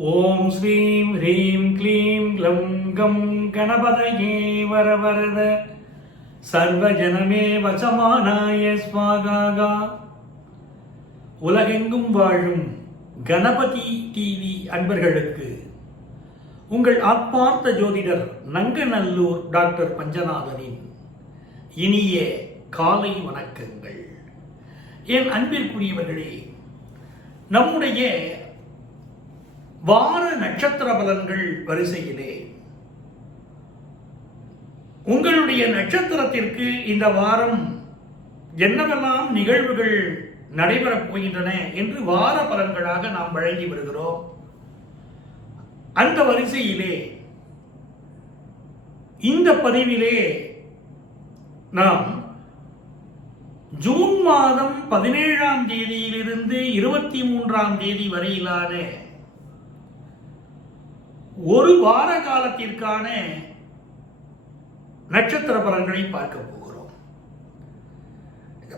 ஓம் ஸ்ரீம் ஹ்ரீம் க்ளீம் க்ளம் கம் கணபதயே வரவரத சர்வஜனமே வசமானாய ஸ்வாகாகா. உலகெங்கும் வாழும் கணபதி டிவி அன்பர்களுக்கு உங்கள் ஆத்மார்த்த ஜோதிடர் நங்கநல்லூர் டாக்டர் பஞ்சநாதனின் இனிய காலை வணக்கங்கள். என் அன்பிற்குரியவர்களே, நம்முடைய வார நட்சத்திர பலன்கள் வரிசையிலே உங்களுடைய நட்சத்திரத்திற்கு இந்த வாரம் என்னவெல்லாம் நிகழ்வுகள் நடைபெறப் போகின்றன என்று வார பலன்களாக நாம் வழங்கி வருகிறோம். அந்த வரிசையிலே இந்த பதிவிலே நாம் ஜூன் மாதம் 17ஆம் தேதியிலிருந்து 23ஆம் தேதி வரையிலான ஒரு வார காலத்திற்கான நட்சத்திர பலன்களை பார்க்க போகிறோம்.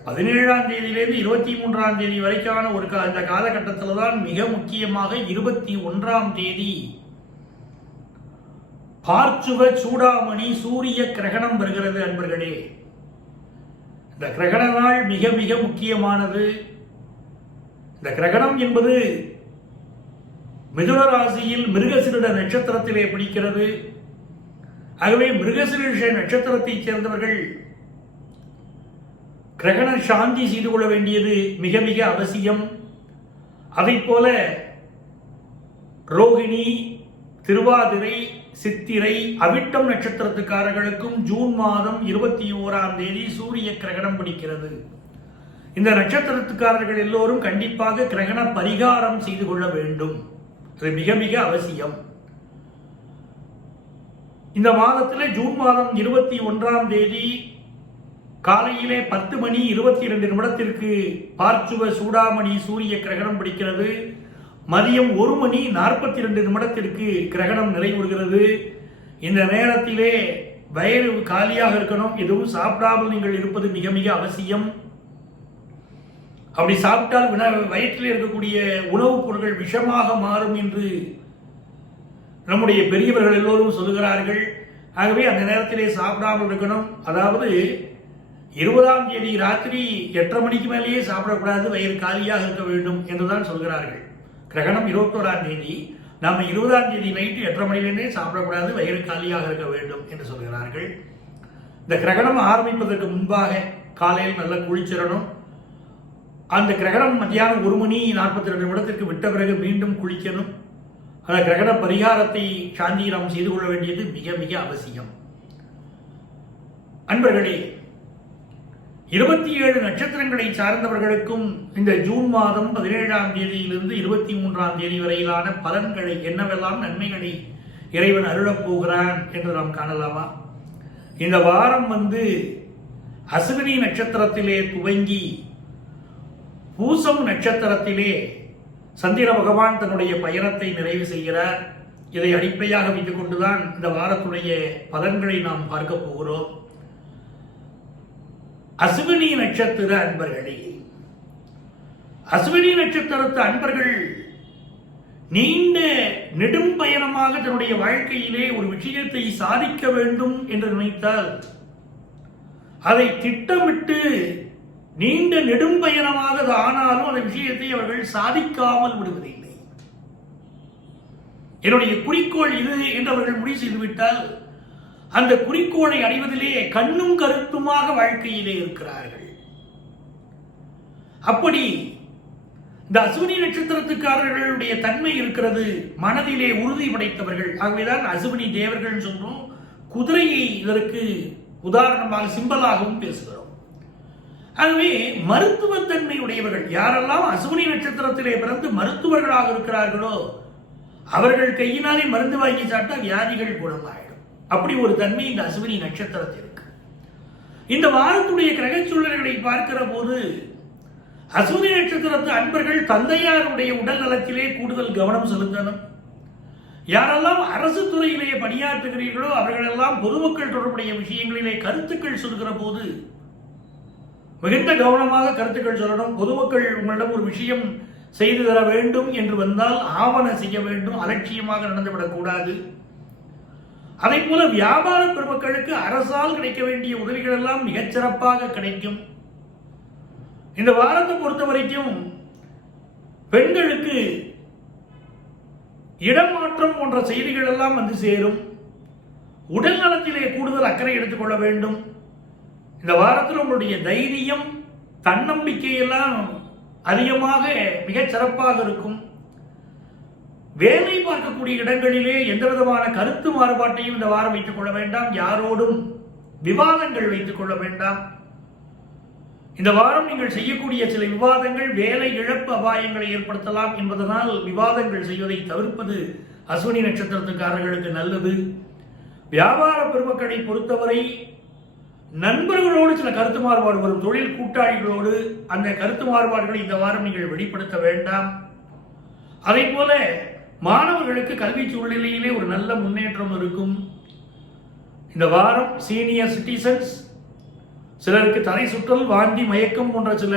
17ஆம் தேதியிலிருந்து 23ஆம் தேதி வரைக்கான இந்த காலகட்டத்தில் தான் மிக முக்கியமாக 21ஆம் தேதி பார்ச்சுவ சூடாமணி சூரிய கிரகணம் வருகிறது. அன்பர்களே, இந்த கிரகண நாள் மிக மிக முக்கியமானது. இந்த கிரகணம் என்பது மிதுன ராசியில் மிருகசீரிட நட்சத்திரத்திலே பிடிக்கிறது. ஆகவே மிருகசீரிஷ நட்சத்திரத்தைச் சேர்ந்தவர்கள் கிரகண சாந்தி செய்து கொள்ள வேண்டியது மிக மிக அவசியம். அதைப் போல ரோகிணி, திருவாதிரை, சித்திரை, அவிட்டம் நட்சத்திரத்துக்காரர்களுக்கும் ஜூன் மாதம் 21ஆம் தேதி சூரிய கிரகணம் பிடிக்கிறது. இந்த நட்சத்திரத்துக்காரர்கள் எல்லோரும் கண்டிப்பாக கிரகண பரிகாரம் செய்து கொள்ள வேண்டும். அது மிக மிக அவசியம். இந்த மாதத்தில் ஜூன் மாதம் 21ஆம் தேதி காலையிலே 10 மணி 22 நிமிடத்திற்கு பார்ச்சுவ சூடாமணி சூரிய கிரகணம் பிடிக்கிறது. மதியம் 1 மணி 42 நிமிடத்திற்கு கிரகணம் நிறைவுறுகிறது. இந்த நேரத்திலே வயிறு காலியாக இருக்கணும். எதுவும் சாப்பிடாமல் நீங்கள் இருப்பது மிக மிக அவசியம். அப்படி சாப்பிட்டால் வயிற்றில் இருக்கக்கூடிய உணவுப் பொருட்கள் விஷமாக மாறும் என்று நம்முடைய பெரியவர்கள் எல்லோரும் சொல்லுகிறார்கள். ஆகவே அந்த நேரத்திலே சாப்பிடாமல் இருக்கணும். அதாவது 20ஆம் தேதி ராத்திரி 8:30 மணிக்கு மேலேயே சாப்பிடக்கூடாது, வயிறு காலியாக இருக்க வேண்டும் என்றுதான் சொல்கிறார்கள். கிரகணம் 21ஆம் தேதி, நாம் 20ஆம் தேதி நைட்டு 8:30 மணிலேருந்தே சாப்பிடக்கூடாது, வயிறு காலியாக இருக்க வேண்டும் என்று சொல்கிறார்கள். இந்த கிரகணம் ஆரம்பிப்பதற்கு முன்பாக காலையில் நல்லா குளிச்சிடணும். அந்த கிரகணம் மத்தியானம் 1 மணி 42 நிமிடத்திற்கு விட்ட பிறகு மீண்டும் குளிக்கணும். அந்த கிரகண பரிகாரத்தை சாந்தி நாம் செய்து கொள்ள வேண்டியது மிக மிக அவசியம். அன்பர்களே, 27 நட்சத்திரங்களை சார்ந்தவர்களுக்கும் இந்த ஜூன் மாதம் 17ஆம் தேதியிலிருந்து 23ஆம் தேதி வரையிலான பலன்களை, என்னவெல்லாம் நன்மைகளை இறைவன் அருளப் போகிறான் என்று நாம் காணலாமா? இந்த வாரம் அஸ்வினி நட்சத்திரத்திலே துவங்கி பூசம் நட்சத்திரத்திலே சந்திர பகவான் தன்னுடைய பயணத்தை நிறைவு செய்கிறார். இதை அடிப்படையாக வைத்துக் கொண்டுதான் இந்த வாரத்துடைய பலன்களை நாம் பார்க்க போகிறோம். அஸ்வினி நட்சத்திர அன்பர்களே, அஸ்வினி நட்சத்திரத்து அன்பர்கள் நீண்ட நெடும் பயணமாக தன்னுடைய வாழ்க்கையிலே ஒரு விஷயத்தை சாதிக்க வேண்டும் என்று நினைத்தால் அதை திட்டமிட்டு நீண்ட நெடும் பயணமாக ஆனாலும் அந்த விஷயத்தை அவர்கள் சாதிக்காமல் விடுவதில்லை. என்னுடைய குறிக்கோள் இது என்று அவர்கள் முடிவு செய்துவிட்டால் அந்த குறிக்கோளை அடைவதிலே கண்ணும் கருத்துமாக வாழ்க்கையிலே இருக்கிறார்கள். அப்படி இந்த அஸ்வினி நட்சத்திரத்துக்காரர்களுடைய தன்மை இருக்கிறது, மனதிலே உறுதி படைத்தவர்கள். ஆகவேதான் அஸ்வினி தேவர்கள் சொல்றோம். குதிரையை இதற்கு உதாரணமாக சிம்பலாகவும் பேசுகிறோம். ஆகவே மருத்துவத்தன்மை உடையவர்கள் யாரெல்லாம் அஸ்வினி நட்சத்திரத்திலே பிறந்து மருத்துவர்களாக இருக்கிறார்களோ அவர்கள் கையினாலே மருந்து வாங்கி சாப்பிட்டா வியாதிகள் குணமாயிடும். அப்படி ஒரு தன்மை இந்த அஸ்வினி நட்சத்திரத்திற்கு. இந்த வாரத்துடைய கிரக சூழல்களை பார்க்கிற போது அஸ்வினி நட்சத்திரத்து அன்பர்கள் தந்தையாருடைய உடல் நலத்திலே கூடுதல் கவனம் செலுத்தணும். யாரெல்லாம் அரசு துறையிலே பணியாற்றுகிறீர்களோ அவர்களெல்லாம் பொதுமக்கள் தொடர்புடைய விஷயங்களிலே கருத்துக்கள் சொல்கிற போது மிகுந்த கவனமாக கருத்துக்கள் சொல்லணும். பொதுமக்கள் உங்களிடம் ஒரு விஷயம் செய்து தர வேண்டும் என்று வந்தால் ஆவண செய்ய வேண்டும், அலட்சியமாக நடந்துவிடக்கூடாது. அதே போல வியாபார பெருமக்களுக்கு அரசால் கிடைக்க வேண்டிய உதவிகள் எல்லாம் மிகச்சிறப்பாக கிடைக்கும். இந்த வாரத்தை பொறுத்த வரைக்கும் பெண்களுக்கு இடமாற்றம் போன்ற செய்திகள் எல்லாம் வந்து சேரும். உடல் நலத்திலே கூடுதல் அக்கறை எடுத்துக்கொள்ள வேண்டும். இந்த வாரத்தில் உங்களுடைய தைரியம், தன்னம்பிக்கை எல்லாம் அதிகமாக மிகச் சிறப்பாக இருக்கும். வேலை பார்க்கக்கூடிய இடங்களிலே எந்த விதமான கருத்து மாறுபாட்டையும் இந்த வாரம் வைத்துக் கொள்ள வேண்டாம். யாரோடும் விவாதங்கள் வைத்துக் கொள்ள வேண்டாம். இந்த வாரம் நீங்கள் செய்யக்கூடிய சில விவாதங்கள் வேலை இழப்பு அபாயங்களை ஏற்படுத்தலாம் என்பதனால் விவாதங்கள் செய்வதை தவிர்ப்பது அஸ்வினி நட்சத்திரத்துக்காரர்களுக்கு நல்லது. வியாபார பெருமக்களை பொறுத்தவரை நண்பர்களோடு சில கருத்து மாறுபாடு வரும். தொழில் கூட்டாளிகளோடு அந்த கருத்து மாறுபாடுகளை இந்த வாரம் நீங்கள் வெளிப்படுத்த வேண்டாம். அதே போல மாணவர்களுக்கு கல்வி சூழ்நிலையிலே ஒரு நல்ல முன்னேற்றம் இருக்கும். இந்த வாரம் சீனியர் சிட்டிசன்ஸ், சிலருக்கு தலை சுற்றல், வாந்தி, மயக்கம் போன்ற சில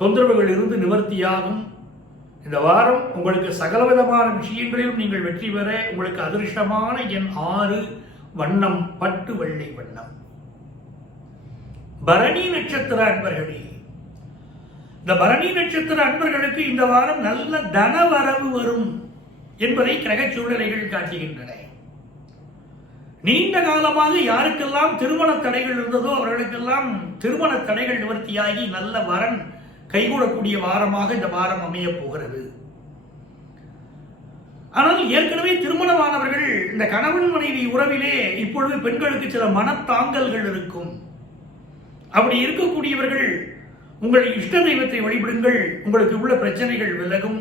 தொந்தரவுகள் இருந்து நிவர்த்தியாகும். இந்த வாரம் உங்களுக்கு சகலவிதமான விஷயங்களிலும் நீங்கள் வெற்றி பெற உங்களுக்கு அதிர்ஷ்டமான எண் 6, வண்ணம் பட்டு வெள்ளை வண்ணம். பரணி நட்சத்திர அன்பர்களே, இந்த பரணி நட்சத்திர அன்பர்களுக்கு இந்த வாரம் நல்ல தனவரவு வரும் என்பதை கிரக சூழ்நிலைகள் காட்டுகின்றன. நீண்ட காலமாக யாருக்கெல்லாம் திருமண தடைகள் இருந்ததோ அவர்களுக்கெல்லாம் திருமண தடைகள் நிவர்த்தியாகி நல்ல வரன் கைகூடக்கூடிய வாரமாக இந்த வாரம் அமைய போகிறது. ஆனால் ஏற்கனவே திருமணமானவர்கள் இந்த கணவன் மனைவி உறவிலே இப்பொழுது பெண்களுக்கு சில மனத்தாங்கல்கள் இருக்கும். அப்படி இருக்கக்கூடியவர்கள் உங்கள் இஷ்ட தெய்வத்தை வழிபடுங்கள், உங்களுக்கு உள்ள பிரச்சனைகள் விலகும்.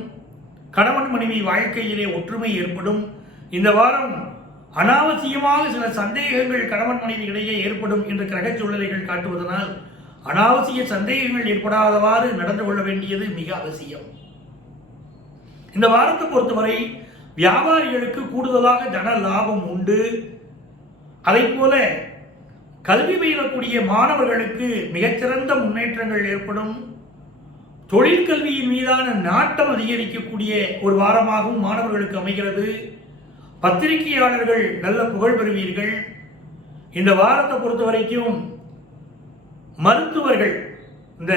கணவன் மனைவி வாழ்க்கையிலே ஒற்றுமை ஏற்படும். இந்த வாரம் அனாவசியமாக சில சந்தேகங்கள் கணவன் மனைவி இடையே ஏற்படும் என்று கிரக சூழ்நிலைகள் காட்டுவதனால் அனாவசிய சந்தேகங்கள் ஏற்படாதவாறு நடந்து கொள்ள வேண்டியது மிக அவசியம். இந்த வாரத்தை பொறுத்தவரை வியாபாரிகளுக்கு கூடுதலாக தன லாபம் உண்டு. அதை போல கல்வி பயிலக்கூடிய மாணவர்களுக்கு மிகச்சிறந்த முன்னேற்றங்கள் ஏற்படும். தொழிற்கல்வியின் மீதான நாட்டம் அதிகரிக்கக்கூடிய ஒரு வாரமாகவும் மாணவர்களுக்கு அமைகிறது. பத்திரிகையாளர்கள் நல்ல புகழ் பெறுவீர்கள். இந்த வாரத்தை பொறுத்த வரைக்கும் மருத்துவர்கள், இந்த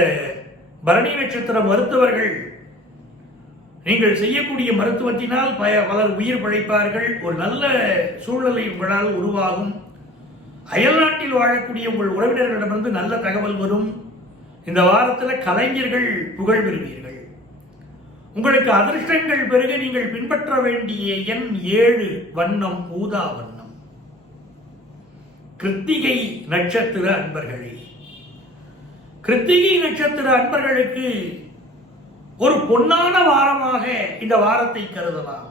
பரணி நட்சத்திர மருத்துவர்கள், நீங்கள் செய்யக்கூடிய மருத்துவத்தினால் பலர் உயிர் பிழைப்பார்கள். ஒரு நல்ல சூழ்நிலை உங்களால் உருவாகும். அயல்நாட்டில் வாழக்கூடிய உங்கள் உறவினர்களிடமிருந்து நல்ல தகவல் வரும். இந்த வாரத்தில் கலைஞர்கள் புகழ் பெறுவீர்கள். உங்களுக்கு அதிர்ஷ்டங்கள் பெருக நீங்கள் பின்பற்ற வேண்டிய எண் 7, வண்ணம் ஊதா வண்ணம். கிருத்திகை நட்சத்திர அன்பர்களே, கிருத்திகை நட்சத்திர அன்பர்களுக்கு ஒரு பொன்னான வாரமாக இந்த வாரத்தை கருதலாம்.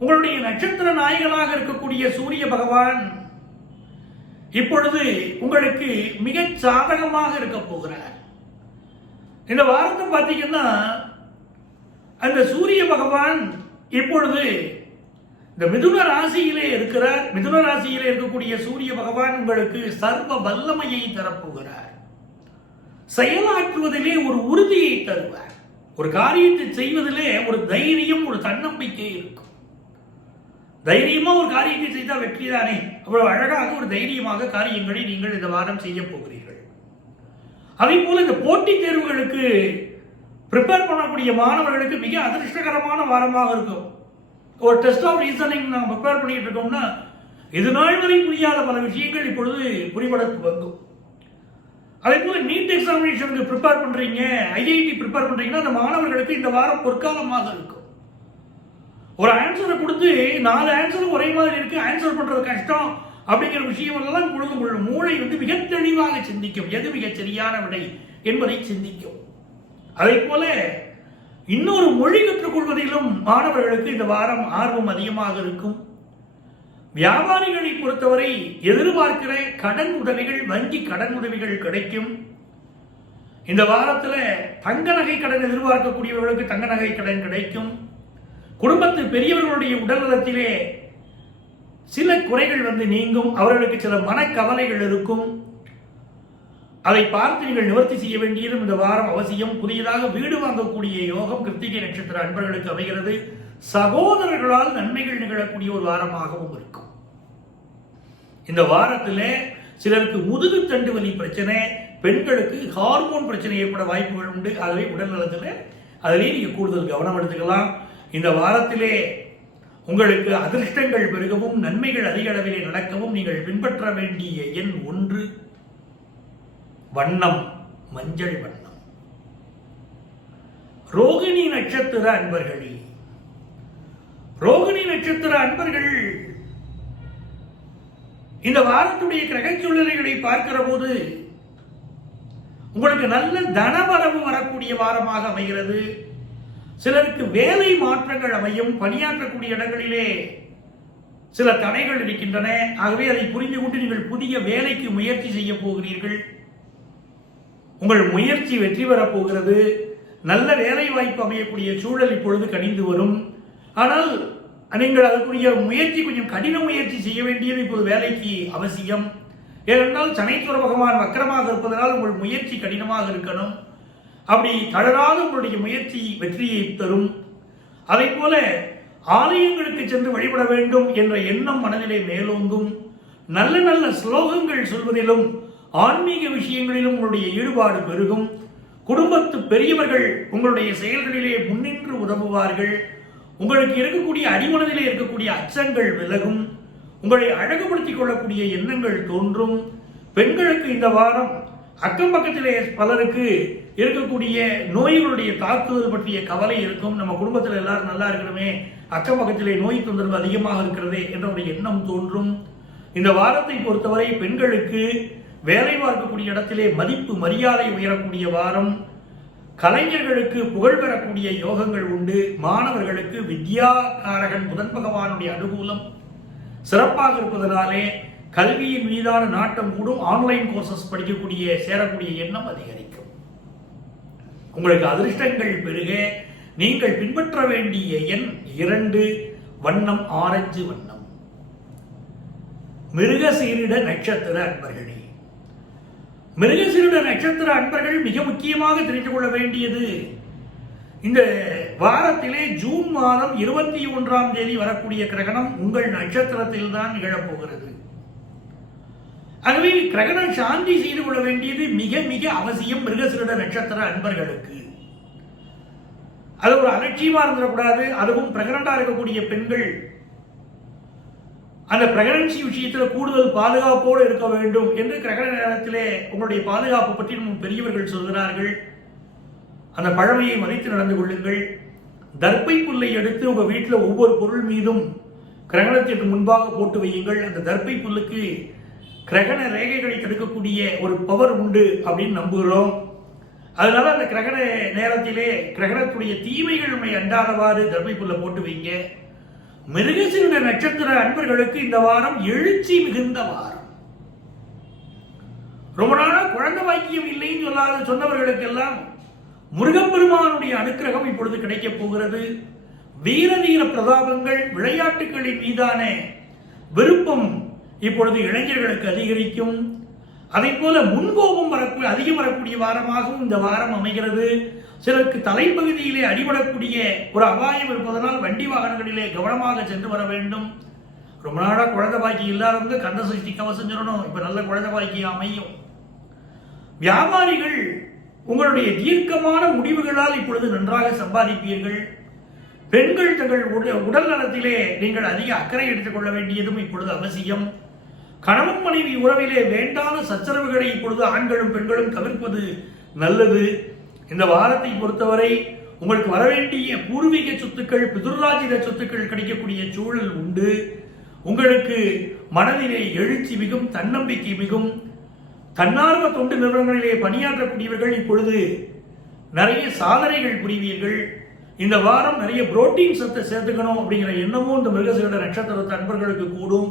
உங்களுடைய நட்சத்திர நாயகனாக இருக்கக்கூடிய சூரிய பகவான் இப்பொழுது உங்களுக்கு மிக சாதகமாக இருக்க போகிறார். இந்த வாரத்தை பார்த்தீங்கன்னா அந்த சூரிய பகவான் இப்பொழுது இந்த மிதுன ராசியிலே இருக்கிறார். மிதுன ராசியிலே இருக்கக்கூடிய சூரிய பகவான் உங்களுக்கு சர்வ வல்லமையை தரப்போகிறார். செயலாற்றுவதிலே ஒரு உறுதியை தருவார். ஒரு காரியத்தை செய்வதிலே ஒரு தைரியம், ஒரு தன்னம்பிக்கை இருக்கும். தைரியமா ஒரு காரியத்தை செய்தால் வெற்றி தானே. அவ்வளவு அழகாக ஒரு தைரியமாக காரியங்களை நீங்கள் இந்த வாரம் செய்ய போகிறீர்கள். அதே போல இந்த போட்டித் தேர்வுகளுக்கு ப்ரிப்பேர் பண்ணக்கூடிய மாணவர்களுக்கு மிக அதிர்ஷ்டகரமான வாரமாக இருக்கும். ஒரு டெஸ்ட் ஆஃப் ரீசனிங் நாங்கள் ப்ரிப்பேர் பண்ணிட்டு இருக்கோம்னா இது நாள் வரை புரியாத பல விஷயங்கள் இப்பொழுது புரிபட துவங்கும். அதே போல நீட் எக்ஸாமினேஷனுக்கு ப்ரிப்பேர் பண்றீங்க, ஐஐடி ப்ரிப்பேர் பண்றீங்கன்னா அந்த மாணவர்களுக்கு இந்த வாரம் பொற்காலமாக இருக்கும். ஒரு ஆன்சரை கொடுத்து 4 ஆன்சரும் ஒரே மாதிரி இருக்கு, ஆன்சர் பண்றது கஷ்டம் அப்படிங்கிற விஷயம் எல்லாம் உங்கள் மூளை மிக தெளிவாக சிந்திக்கும். எது மிக சரியான விடை என்பதை சிந்திக்கும். அதே போல இன்னொரு மொழி கற்றுக்கொள்வதிலும் மாணவர்களுக்கு இந்த வாரம் ஆர்வம் அதிகமாக இருக்கும். வியாபாரிகளை பொறுத்தவரை எதிர்பார்க்கிற கடன் உதவிகள், வங்கி கடன் உதவிகள் கிடைக்கும். இந்த வாரத்தில் தங்க நகை கடன் எதிர்பார்க்கக்கூடியவர்களுக்கு தங்க நகை கடன் கிடைக்கும். குடும்பத்து பெரியவர்களுடைய உடல் நலத்திலே சில குறைகள் வந்து நீங்கும். அவர்களுக்கு சில மனக்கவலைகள் இருக்கும். அதை பார்த்து நீங்கள் நிவர்த்தி செய்ய வேண்டியதும் இந்த வாரம் அவசியம். புதியதாக வீடு வாங்கக்கூடிய யோகம் கிருத்திகை நட்சத்திர அன்பர்களுக்கு அமைகிறது. சகோதரர்களால் நன்மைகள் நிகழக்கூடிய ஒரு வாரமாகவும் இருக்கும். இந்த வாரத்தில் சிலருக்கு முதுகு தண்டு வலி பிரச்சனை, பெண்களுக்கு ஹார்மோன் பிரச்சனை ஏற்பட வாய்ப்புகள் உண்டு. ஆகவே உடல் நலத்தில் அதிலேயே நீங்கள் கூடுதல் கவனம் எடுத்துக்கலாம். இந்த வாரத்திலே உங்களுக்கு அதிர்ஷ்டங்கள் பெருகவும் நன்மைகள் அதிக அளவிலே நடக்கவும் நீங்கள் பின்பற்ற வேண்டிய எண் 1, வண்ணம் மஞ்சள் வண்ணம். ரோகிணி நட்சத்திர அன்பர்களே, ரோகிணி நட்சத்திர அன்பர்கள் இந்த வாரத்துடைய கிரக சூழ்நிலைகளை பார்க்கிற போது உங்களுக்கு நல்ல தனவரவு வரக்கூடிய வாரமாக அமைகிறது. சிலருக்கு வேலை மாற்றங்கள் அமையும். பணியாற்றக்கூடிய இடங்களிலே சில தடைகள் இருக்கின்றன. ஆகவே அதை புரிந்து கொண்டு நீங்கள் புதிய வேலைக்கு முயற்சி செய்ய போகிறீர்கள். உங்கள் முயற்சி வெற்றி பெறப் போகிறது. நல்ல வேலை வாய்ப்பு அமையக்கூடிய சூழல் இப்பொழுது கனிந்து வரும். ஆனால் நீங்கள் அதற்குரிய முயற்சி கொஞ்சம் கடின முயற்சி செய்ய வேண்டியது இப்போது வேலைக்கு அவசியம். ஏனென்றால் சனீஸ்வர பகவான் வக்கரமாக இருப்பதனால் உங்கள் முயற்சி கடினமாக இருக்கணும். அப்படி தளராத உங்களுடைய முயற்சி வெற்றியை தரும். அதை போல ஆலயங்களுக்கு சென்று வழிபட வேண்டும் என்ற எண்ணம் மனதிலே மேலோங்கும். நல்ல நல்ல ஸ்லோகங்கள் சொல்வதிலும் ஆன்மீக விஷயங்களிலும் உங்களுடைய ஈடுபாடு பெருகும். குடும்பத்து பெரியவர்கள் உங்களுடைய செயல்களிலே முன்னின்று உதவுவார்கள். உங்களுக்கு இருக்கக்கூடிய அடிமனதிலே இருக்கக்கூடிய அச்சங்கள் விலகும். உங்களை அழகுபடுத்திக் கொள்ளக்கூடிய எண்ணங்கள் தோன்றும். பெண்களுக்கு இந்த வாரம் அக்கம் பக்கத்திலே பலருக்கு இருக்கக்கூடிய நோய்களுடைய தாக்குதல் பற்றிய கவலை இருக்கும். நம்ம குடும்பத்தில் எல்லாரும் நல்லா இருக்கணுமே, அக்கம் பக்கத்திலே நோய் தொந்தரவு அதிகமாக இருக்கிறதே என்ற ஒரு எண்ணம் தோன்றும். இந்த வாரத்தை பொறுத்தவரை பெண்களுக்கு வேலை பார்க்கக்கூடிய இடத்திலே மதிப்பு மரியாதை உயரக்கூடிய வாரம். கலைஞர்களுக்கு புகழ் பெறக்கூடிய யோகங்கள் உண்டு. மாணவர்களுக்கு வித்யாகாரகன் புதன் பகவானுடைய அனுகூலம் சிறப்பாக இருப்பதனாலே கல்வியின் மீதான நாட்டம் கூடும். ஆன்லைன் கோர்சஸ் படிக்கக்கூடிய சேரக்கூடிய எண்ணம் அதிகரிக்கும். உங்களுக்கு அதிர்ஷ்டங்கள் பெருக நீங்கள் பின்பற்ற வேண்டிய எண் 2, வண்ணம் ஆரஞ்சு வண்ணம். மிருகசீரிட நட்சத்திர அன்பர்களே, மிருகசீரிட நட்சத்திர அன்பர்கள் மிக முக்கியமாக தெரிந்து கொள்ள வேண்டியது, இந்த வாரத்திலே ஜூன் மாதம் 21ஆம் தேதி வரக்கூடிய கிரகணம் உங்கள் நட்சத்திரத்தில் தான் நிகழப்போகிறது. ஆகவே கிரகணம் சாந்தி செய்து கொள்ள வேண்டியது மிக மிக அவசியம். மிருகசீரிட நட்சத்திர அன்பர்களுக்கு அது ஒரு அலட்சியமா இருந்துடக்கூடாது. அதுவும் பிரெக்னண்டா இருக்கக்கூடிய பெண்கள் அந்த பிரெக்னன்சி விஷயத்தில் கூடுதல் பாதுகாப்போடு இருக்க வேண்டும் என்று கிரகண நேரத்திலே உங்களுடைய பாதுகாப்பு பற்றி நம் பெரியவர்கள் சொல்கிறார்கள். அந்த பழமையை மதித்து நடந்து கொள்ளுங்கள். தர்ப்பை புல்லை எடுத்து உங்க வீட்டில் ஒவ்வொரு பொருள் மீதும் கிரகணத்திற்கு முன்பாக போட்டு வையுங்கள். அந்த தர்ப்பை புல்லுக்கு கிரகண ரேகைகளை தடுக்கக்கூடிய ஒரு பவர் உண்டு அப்படின்னு நம்புகிறோம். அதனால அந்த கிரகண நேரத்திலே கிரகணத்துடைய தீமைகள் நம்மை அண்டாதவாறு தர்ப்பை புல்லை போட்டு வைங்க. மிருகசீரிட நட்சத்திர அன்பர்களுக்கு இந்த வாரம் எழுச்சி மிகுந்த வாரம். ரொம்ப நாளா குழந்தை பாக்கியம் இல்லைன்னு சொன்னவர்களுக்கெல்லாம் முருகப்பெருமானுடைய அனுக்கிரகம் இப்பொழுது கிடைக்கப் போகிறது. வீரதீர பிரதாபங்கள், விளையாட்டுகளின் மீதான விருப்பம் இப்பொழுது இளைஞர்களுக்கு அதிகரிக்கும். அதை போல முன்கோபம் அதிகம் வரக்கூடிய வாரமாகவும் இந்த வாரம் அமைகிறது. சிலருக்கு தலைப்பகுதியிலே அடிபடக்கூடிய ஒரு அபாயம் இருப்பதனால் வண்டி வாகனங்களிலே கவனமாக சென்று வர வேண்டும். ரொம்ப நாளா குழந்தை பாக்கி இல்லாதவங்க கந்த சஷ்டி கவசம் சொல்லணும். இப்ப நல்ல குழந்தை பாக்கி அமையும். வியாபாரிகள் உங்களுடைய தீர்க்கமான முடிவுகளால் இப்பொழுது நன்றாக சம்பாதிப்பீர்கள். பெண்கள் தங்கள் உடல் நலத்திலே நீங்கள் அதிக அக்கறை எடுத்துக் கொள்ள வேண்டியதும் இப்பொழுது அவசியம். கணவன் மனைவி உறவிலே வேண்டாத சச்சரவுகளை இப்பொழுது ஆண்களும் பெண்களும் தவிர்ப்பது நல்லது. இந்த வாரத்தை பொறுத்தவரை உங்களுக்கு வரவேண்டிய பூர்வீக சொத்துக்கள், பிதுர்ராஜித சொத்துக்கள் கிடைக்கக்கூடிய சூழல் உண்டு. உங்களுக்கு மனதிலே எழுச்சி மிகும், தன்னம்பிக்கை மிகும். தன்னார்வ தொண்டு நிறுவனங்களிலே பணியாற்றக்கூடியவர்கள் இப்பொழுது நிறைய சாதனைகள் புரிவீர்கள். இந்த வாரம் நிறைய புரோட்டீன் சத்தை சேர்த்துக்கணும் அப்படிங்கிற எண்ணமும் இந்த மிருகசீரிட நட்சத்திரத்து அன்பர்களுக்கு கூடும்.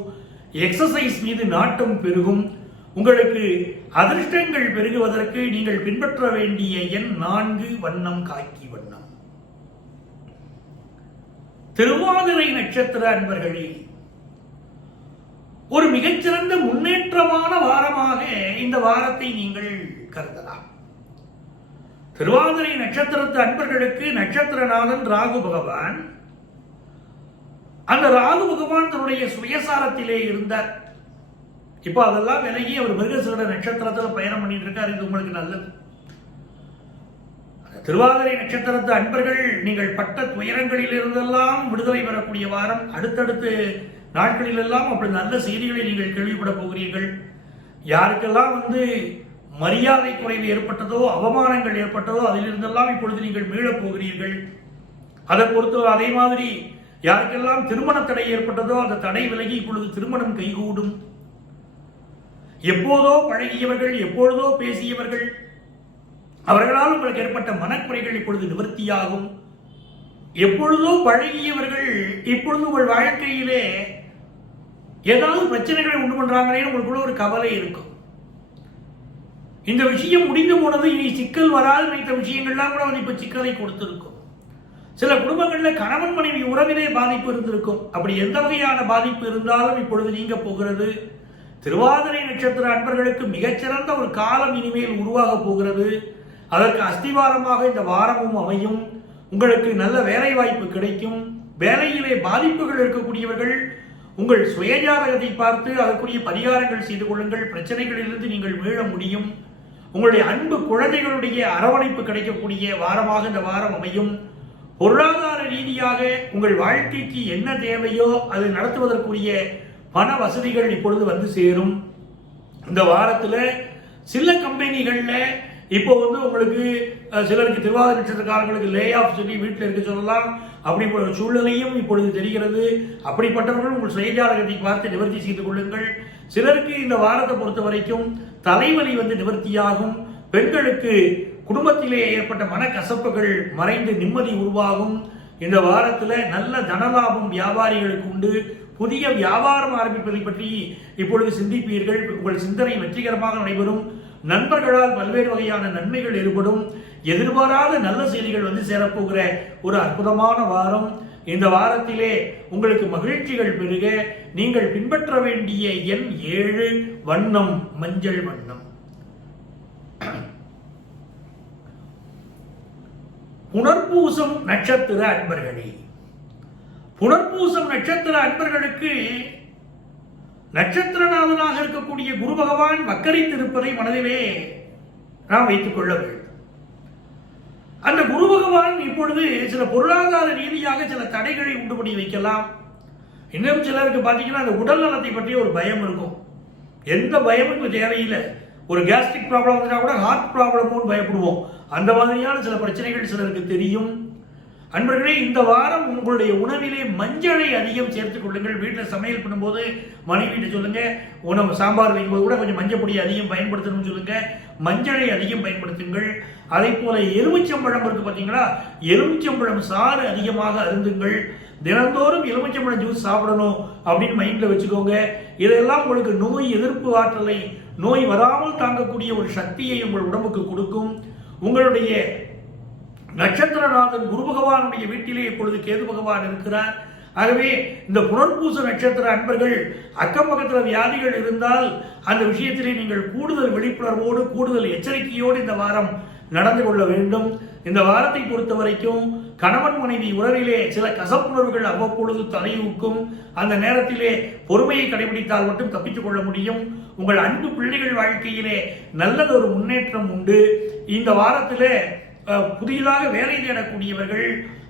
எக்ஸசைஸ் மீது நாட்டம் பெருகும். உங்களுக்கு அதிர்ஷ்டங்கள் பெருகுவதற்கு நீங்கள் பின்பற்ற வேண்டிய எண் 4, வண்ணம் காக்கி வண்ணம். திருவாதிரை நட்சத்திர அன்பர்களே, ஒரு மிகச்சிறந்த முன்னேற்றமான வாரமாக இந்த வாரத்தை நீங்கள் கருதலாம். திருவாதிரை நட்சத்திரத்து அன்பர்களுக்கு நட்சத்திரநாதன் ராகு பகவான். அந்த ராகு பகவான் தன்னுடைய சுயசாரத்திலே இருந்தார். இப்போ அதெல்லாம் விலகி அவர் மிருகசீரிட நட்சத்திரத்தில் பயணம் பண்ணிட்டு இருக்கார். இது உங்களுக்கு நல்லது. திருவாதிரை நட்சத்திரத்து அன்பர்கள் நீங்கள் பட்ட துயரங்களில் இருந்தெல்லாம் விடுதலை பெறக்கூடிய வாரம். அடுத்தடுத்து நாட்களில் எல்லாம் அப்படி நல்ல செய்திகளை நீங்கள் கேள்விப்பட போகிறீர்கள். யாருக்கெல்லாம் மரியாதை குறைவு ஏற்பட்டதோ, அவமானங்கள் ஏற்பட்டதோ, அதிலிருந்தெல்லாம் இப்பொழுது நீங்கள் மீளப் போகிறீர்கள். அதை பொறுத்து அதே மாதிரி யாருக்கெல்லாம் திருமண தடை ஏற்பட்டதோ அந்த தடை விலகி இப்பொழுது திருமணம் கைகூடும். எப்போதோ பழகியவர்கள், எப்பொழுதோ பேசியவர்கள், அவர்களால் உங்களுக்கு ஏற்பட்ட மனக்குறைகள் இப்பொழுது நிவர்த்தியாகும். எப்பொழுதோ பழகியவர்கள் இப்பொழுது உங்கள் வாழ்க்கையிலே ஏதாவது பிரச்சனைகளை உண்டு பண்றாங்களே உங்களுக்குள்ள ஒரு கவலை இருக்கும். இந்த விஷயம் முடிந்து போனது, இனி சிக்கல் வராது நினைத்த விஷயங்கள்லாம் கூட இப்ப சிக்கலை கொடுத்திருக்கும். சில குடும்பங்களில் கணவன் மனைவி உறவிலே பாதிப்பு இருந்திருக்கும். அப்படி எந்த வகையான பாதிப்பு இருந்தாலும் இப்பொழுது நீங்க போகிறது. திருவாதிரை நட்சத்திர அன்பர்களுக்கு மிகச்சிறந்த ஒரு காலம் இனிமேல் உருவாக போகிறது. அதற்கு அஸ்திவாரமாக இந்த வாரமும் அமையும். உங்களுக்கு நல்ல வேலை வாய்ப்பு கிடைக்கும். வேலையிலே பாதிப்புகள் இருக்கக்கூடியவர்கள் உங்கள் சுயஜாதகத்தை பார்த்து அதற்குரிய பரிகாரங்கள் செய்து கொள்ளுங்கள். பிரச்சனைகளிலிருந்து நீங்கள் மீள முடியும். உங்களுடைய அன்பு குழந்தைகளுடைய அரவணைப்பு கிடைக்கக்கூடிய வாரமாக இந்த வாரம் அமையும். பொருளாதார ரீதியாக உங்கள் வாழ்க்கைக்கு என்ன தேவையோ அதை நடத்துவதற்குரிய பண வசதிகள் இப்பொழுது வந்து சேரும். இந்த வாரத்தில் சில கம்பெனிகள்ல இப்போ உங்களுக்கு சிலருக்கு திருவாதிரை நட்சத்திரக்காரங்களுக்கு லே ஆஃப் சொல்லி வீட்டில் இருக்க சொல்லலாம். அப்படி ஒரு சூழ்நிலையும் இப்பொழுது தெரிகிறது. அப்படிப்பட்டவர்கள் உங்கள் சுயஜாதகத்தை பார்த்து நிவர்த்தி செய்து கொள்ளுங்கள். சிலருக்கு இந்த வாரத்தை பொறுத்த வரைக்கும் தலைவலி நிவர்த்தியாகும். பெண்களுக்கு குடும்பத்திலே ஏற்பட்ட மனக்கசப்புகள் மறைந்து நிம்மதி உருவாகும். இந்த வாரத்தில் நல்ல தனலாபம் வியாபாரிகளுக்கு உண்டு. புதிய வியாபாரம் ஆரம்பிப்பதை பற்றி இப்பொழுது சிந்திப்பீர்கள். உங்கள் சிந்தனை வெற்றிகரமாக நடைபெறும். நண்பர்களால் பல்வேறு வகையான நன்மைகள் ஏற்படும். எதிர்பாராத நல்ல செய்திகள் சேரப்போகிற ஒரு அற்புதமான வாரம். இந்த வாரத்திலே உங்களுக்கு மகிழ்ச்சிகள் பெருக. நீங்கள் பின்பற்ற வேண்டிய எண் 7, வண்ணம் மஞ்சள் வண்ணம். புனர்பூசம் நட்சத்திர அன்பர்களே, புனர்பூசம் நட்சத்திர அன்பர்களுக்கு நட்சத்திரநாதனாக இருக்கக்கூடிய குரு பகவான் வக்கரித்திருப்பதை மனதிலே நாம் வைத்துக் கொள்ள வேண்டும். அந்த குரு பகவான் இப்பொழுது சில பொருளாதார ரீதியாக சில தடைகளை உண்டு பண்ணி வைக்கலாம். இன்னும் சிலருக்கு பார்த்தீங்கன்னா அந்த உடல் நலத்தை பற்றி ஒரு பயம் இருக்கும். எந்த பயமும் தேவையில்லை. ஒரு கேஸ்ட்ரிக் ப்ராப்ளம் வந்துட்டா கூட ஹார்ட் ப்ராப்ளமும் பயப்படுவோம். அந்த மாதிரியான சில பிரச்சனைகள் சிலருக்கு தெரியும். அன்பர்களே, இந்த வாரம் உங்களுடைய உணவிலே மஞ்சளை அதிகம் சேர்த்துக் கொள்ளுங்கள். வீட்டில் சமையல் பண்ணும்போது மனைவிட்டு சொல்லுங்க, உணவு சாம்பார் வைக்கும்போது கூட கொஞ்சம் மஞ்சள் பொடி அதிகம் பயன்படுத்தணும்னு சொல்லுங்க. மஞ்சளை அதிகம் பயன்படுத்துங்கள். அதே போல எலுமிச்சம்பழம் இருக்கு பார்த்தீங்களா, எலுமிச்சம்பழம் சாறு அதிகமாக அருந்துங்கள். தினந்தோறும் எலுமிச்சம்பழம் ஜூஸ் சாப்பிடணும் அப்படின்னு மைண்ட்ல வச்சுக்கோங்க. இதெல்லாம் உங்களுக்கு நோய் எதிர்ப்பு ஆற்றலை, நோய் வராமல் தாங்கக்கூடிய ஒரு சக்தியை உங்கள் உடம்புக்கு கொடுக்கும். உங்களுடைய நட்சத்திரநாதன் குரு பகவானுடைய வீட்டிலே இப்பொழுது கேது பகவான் இருக்கிறார். ஆகவே இந்த புனர்பூச நட்சத்திர அன்பர்கள் அக்கம் பக்கத்தில் வியாதிகள் இருந்தால் அந்த விஷயத்திலே நீங்கள் கூடுதல் விழிப்புணர்வோடு, கூடுதல் எச்சரிக்கையோடு இந்த வாரம் நடந்து கொள்ள வேண்டும். இந்த வாரத்தை பொறுத்த வரைக்கும் கணவன் மனைவி உறவிலே சில கசப்புணர்வுகள் அவ்வப்பொழுது தலையூக்கும். அந்த நேரத்திலே பொறுமையை கடைபிடித்தால் மட்டும் தப்பித்துக் கொள்ள முடியும். உங்கள் அன்பு பிள்ளைகள் வாழ்க்கையிலே நல்லதொரு முன்னேற்றம் உண்டு. இந்த வாரத்திலே புதிதாக வேலை தேடக்கூடியவர்கள்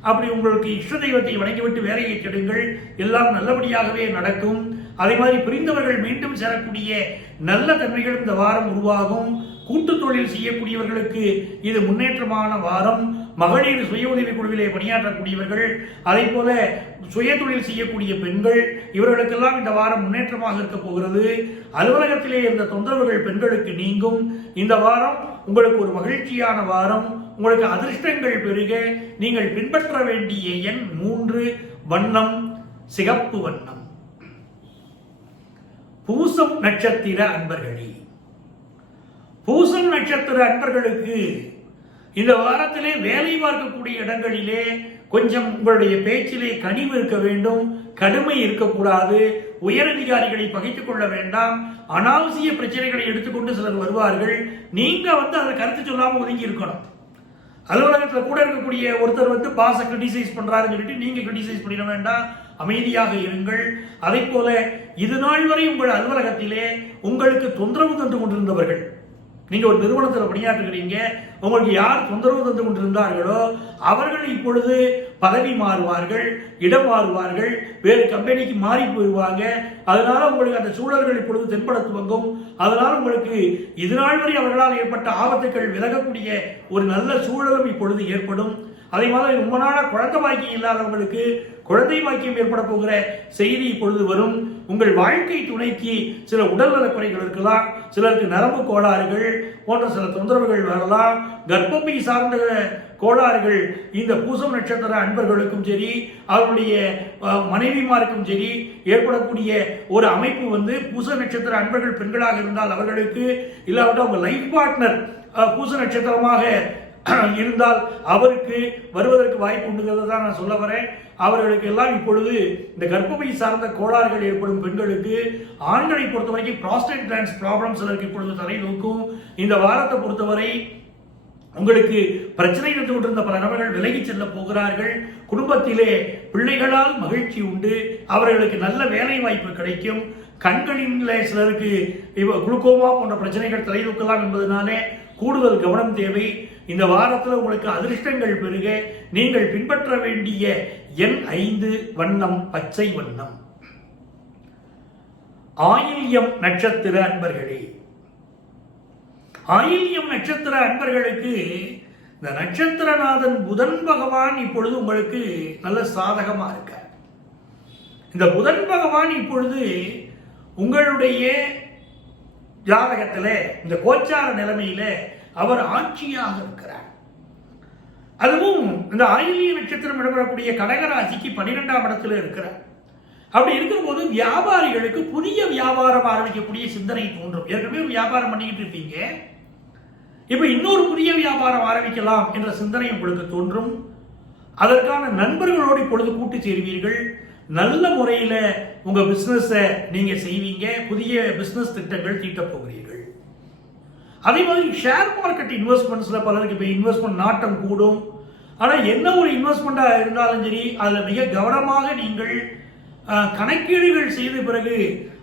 அப்படி உங்களுக்கு இஷ்ட தெய்வத்தை வணங்கிவிட்டு வேலையை தேடுங்கள். எல்லாம் நல்லபடியாகவே நடக்கும். அதே மாதிரி பிரிந்தவர்கள் மீண்டும் சேரக்கூடிய நல்ல தன்மைகள் இந்த வாரம் உருவாகும். கூட்டு தொழில் செய்யக்கூடியவர்களுக்கு இது முன்னேற்றமான வாரம். மகளிர் சுய உதவி குழுவிலே பணியாற்றக்கூடியவர்கள், அதே போல சுய தொழில் செய்யக்கூடிய பெண்கள், இவர்களுக்கெல்லாம் இந்த வாரம் முன்னேற்றமாக இருக்க போகிறது. அலுவலகத்திலே இருந்த தொந்தரவுகள் பெண்களுக்கு நீங்கும். இந்த வாரம் உங்களுக்கு ஒரு மகிழ்ச்சியான வாரம். உங்களுக்கு அதிர்ஷ்டங்கள் பெருக. நீங்கள் பின்பற்ற வேண்டிய எண் 3, வண்ணம் சிகப்பு வண்ணம். பூசம் நட்சத்திர அன்பர்களே, பூசம் நட்சத்திர அன்பர்களுக்கு இந்த வாரத்திலே வேலை பார்க்கக்கூடிய இடங்களிலே கொஞ்சம் உங்களுடைய பேச்சிலே கனிவு இருக்க வேண்டும், கடுமை இருக்கக்கூடாது, உயரதிகாரிகளை பகைத்துக் கொள்ள வேண்டாம். அனாவசிய பிரச்சனைகளை எடுத்துக்கொண்டு சிலர் வருவார்கள். நீங்க அதை கருத்து சொல்லாம ஒதுங்கி இருக்கணும். அலுவலகத்தில் கூட இருக்கக்கூடிய ஒருத்தர் பாஸை கிரிட்டிசைஸ் பண்றாருன்னு சொல்லிட்டு நீங்க கிரிட்டிசைஸ் பண்ணிட வேண்டாம், அமைதியாக இருங்கள். அதே போல இது நாள் வரை உங்கள் அலுவலகத்திலே உங்களுக்கு தொந்தரவு தந்து கொண்டிருந்தவர்கள், நீங்க ஒரு நிறுவனத்தில் பணியாற்றுகிறீங்க, உங்களுக்கு யார் தொந்தரவு தந்து கொண்டிருந்தார்களோ அவர்கள் இப்பொழுது பதவி மாறுவார்கள், இடம் மாறுவார்கள், வேறு கம்பெனிக்கு மாறி போயிடுவாங்க. அதனால உங்களுக்கு அந்த சூழல்கள் இப்பொழுது தென்பட துவங்கும். அதனால உங்களுக்கு இது நாள் வரை அவர்களால் ஏற்பட்ட ஆபத்துக்கள் விலகக்கூடிய ஒரு நல்ல சூழலும் இப்பொழுது ஏற்படும். அதே மாதிரி ரொம்ப நாளா குழந்தை பாக்கியம் இல்லாதவங்களுக்கு குழந்தை பாக்கியம் ஏற்பட போகிற செய்தி இப்பொழுது வரும். உங்கள் வாழ்க்கை துணைக்கு சில உடல்நலக் குறைகள் இருக்கலாம், சிலருக்கு நரம்பு கோளாறுகள் போன்ற சில தொந்தரவுகள் வரலாம். கர்ப்பப்பை சார்ந்த கோளாறுகள் இந்த பூசம் நட்சத்திர அன்பர்களுக்கும் சரி, அவருடைய மனைவிமாருக்கும் சரி ஏற்படக்கூடிய ஒரு அமைப்பு பூச நட்சத்திர அன்பர்கள் பெண்களாக இருந்தால் அவர்களுக்கு, இல்லாவிட்டால் உங்க லைஃப் பார்ட்னர் பூச நட்சத்திரமாக இருந்தால் அவருக்கு வருவதற்கு வாய்ப்பு உண்டுங்கிறத தான் நான் சொல்ல வரேன். அவர்களுக்கு எல்லாம் இப்பொழுது இந்த கர்ப்பப்பை சார்ந்த கோளாறுகள் ஏற்படும் பெண்களுக்கு, ஆண்களை பொறுத்தவரைக்கும் ப்ராஸ்டேட் கிளான்ஸ் ப்ராப்ளம் சிலருக்கு இப்பொழுது தலை தூக்கும். இந்த வாரத்தை பொறுத்தவரை உங்களுக்கு பிரச்சனை இருந்து கொண்டிருந்த பல நபர்கள் விலகி செல்ல போகிறார்கள். குடும்பத்திலே பிள்ளைகளால் மகிழ்ச்சி உண்டு, அவர்களுக்கு நல்ல வேலை வாய்ப்பு கிடைக்கும். கண்களிலே சிலருக்கு குளுக்கோமா போன்ற பிரச்சனைகள் தலை தூக்கலாம் என்பதனாலே கூடுதல் கவனம் தேவை. இந்த வாரத்தில் உங்களுக்கு அதிர்ஷ்டங்கள் பெருக நீங்கள் பின்பற்ற வேண்டிய எண் 5, வண்ணம் பச்சை வண்ணம். ஆயில்யம் நட்சத்திர அன்பர்களே, ஆயில்யம் நட்சத்திர அன்பர்களுக்கு இந்த நட்சத்திரநாதன் புதன் பகவான் இப்பொழுது உங்களுக்கு நல்ல சாதகமா இருக்க. இந்த புதன் பகவான் இப்பொழுது உங்களுடைய ஜாதகத்தில் இந்த கோச்சார நிலைமையில அவர் ஆட்சியாக இருக்கிறார். அதுவும் இந்த ஆயில்ய நட்சத்திரம் இடம்பெறக்கூடிய கடகராசிக்கு 12ஆம் இடத்துல இருக்கிறார். அப்படி இருக்கிற போது வியாபாரிகளுக்கு புதிய வியாபாரம் ஆரம்பிக்கக்கூடிய சிந்தனை தோன்றும். ஏற்கனவே ஒரு வியாபாரம் பண்ணிக்கிட்டு இருப்பீங்க, இப்ப இன்னொரு புதிய வியாபாரம் ஆரம்பிக்கலாம் என்ற சிந்தனை உங்களுக்கு தோன்றும். அதற்கான நண்பர்களோடு இப்பொழுது கூட்டு சேருவீர்கள். நல்ல முறையில உங்க பிசினஸ் நீங்க செய்வீங்க. புதிய பிசினஸ் திட்டங்கள் தீட்டப் போகிறீர்கள். அதே மாதிரி ஷேர் மார்க்கெட் இன்வெஸ்ட்மெண்ட்ஸ்ல பலருக்கு இப்ப இன்வெஸ்ட்மெண்ட் நாட்டம் கூடும். ஆனா என்ன ஒரு இன்வெஸ்ட்மெண்டா இருந்தாலும் சரி, அதுல மிக கவனமாக நீங்கள் கணக்கீடுகள் செய்த பிறகு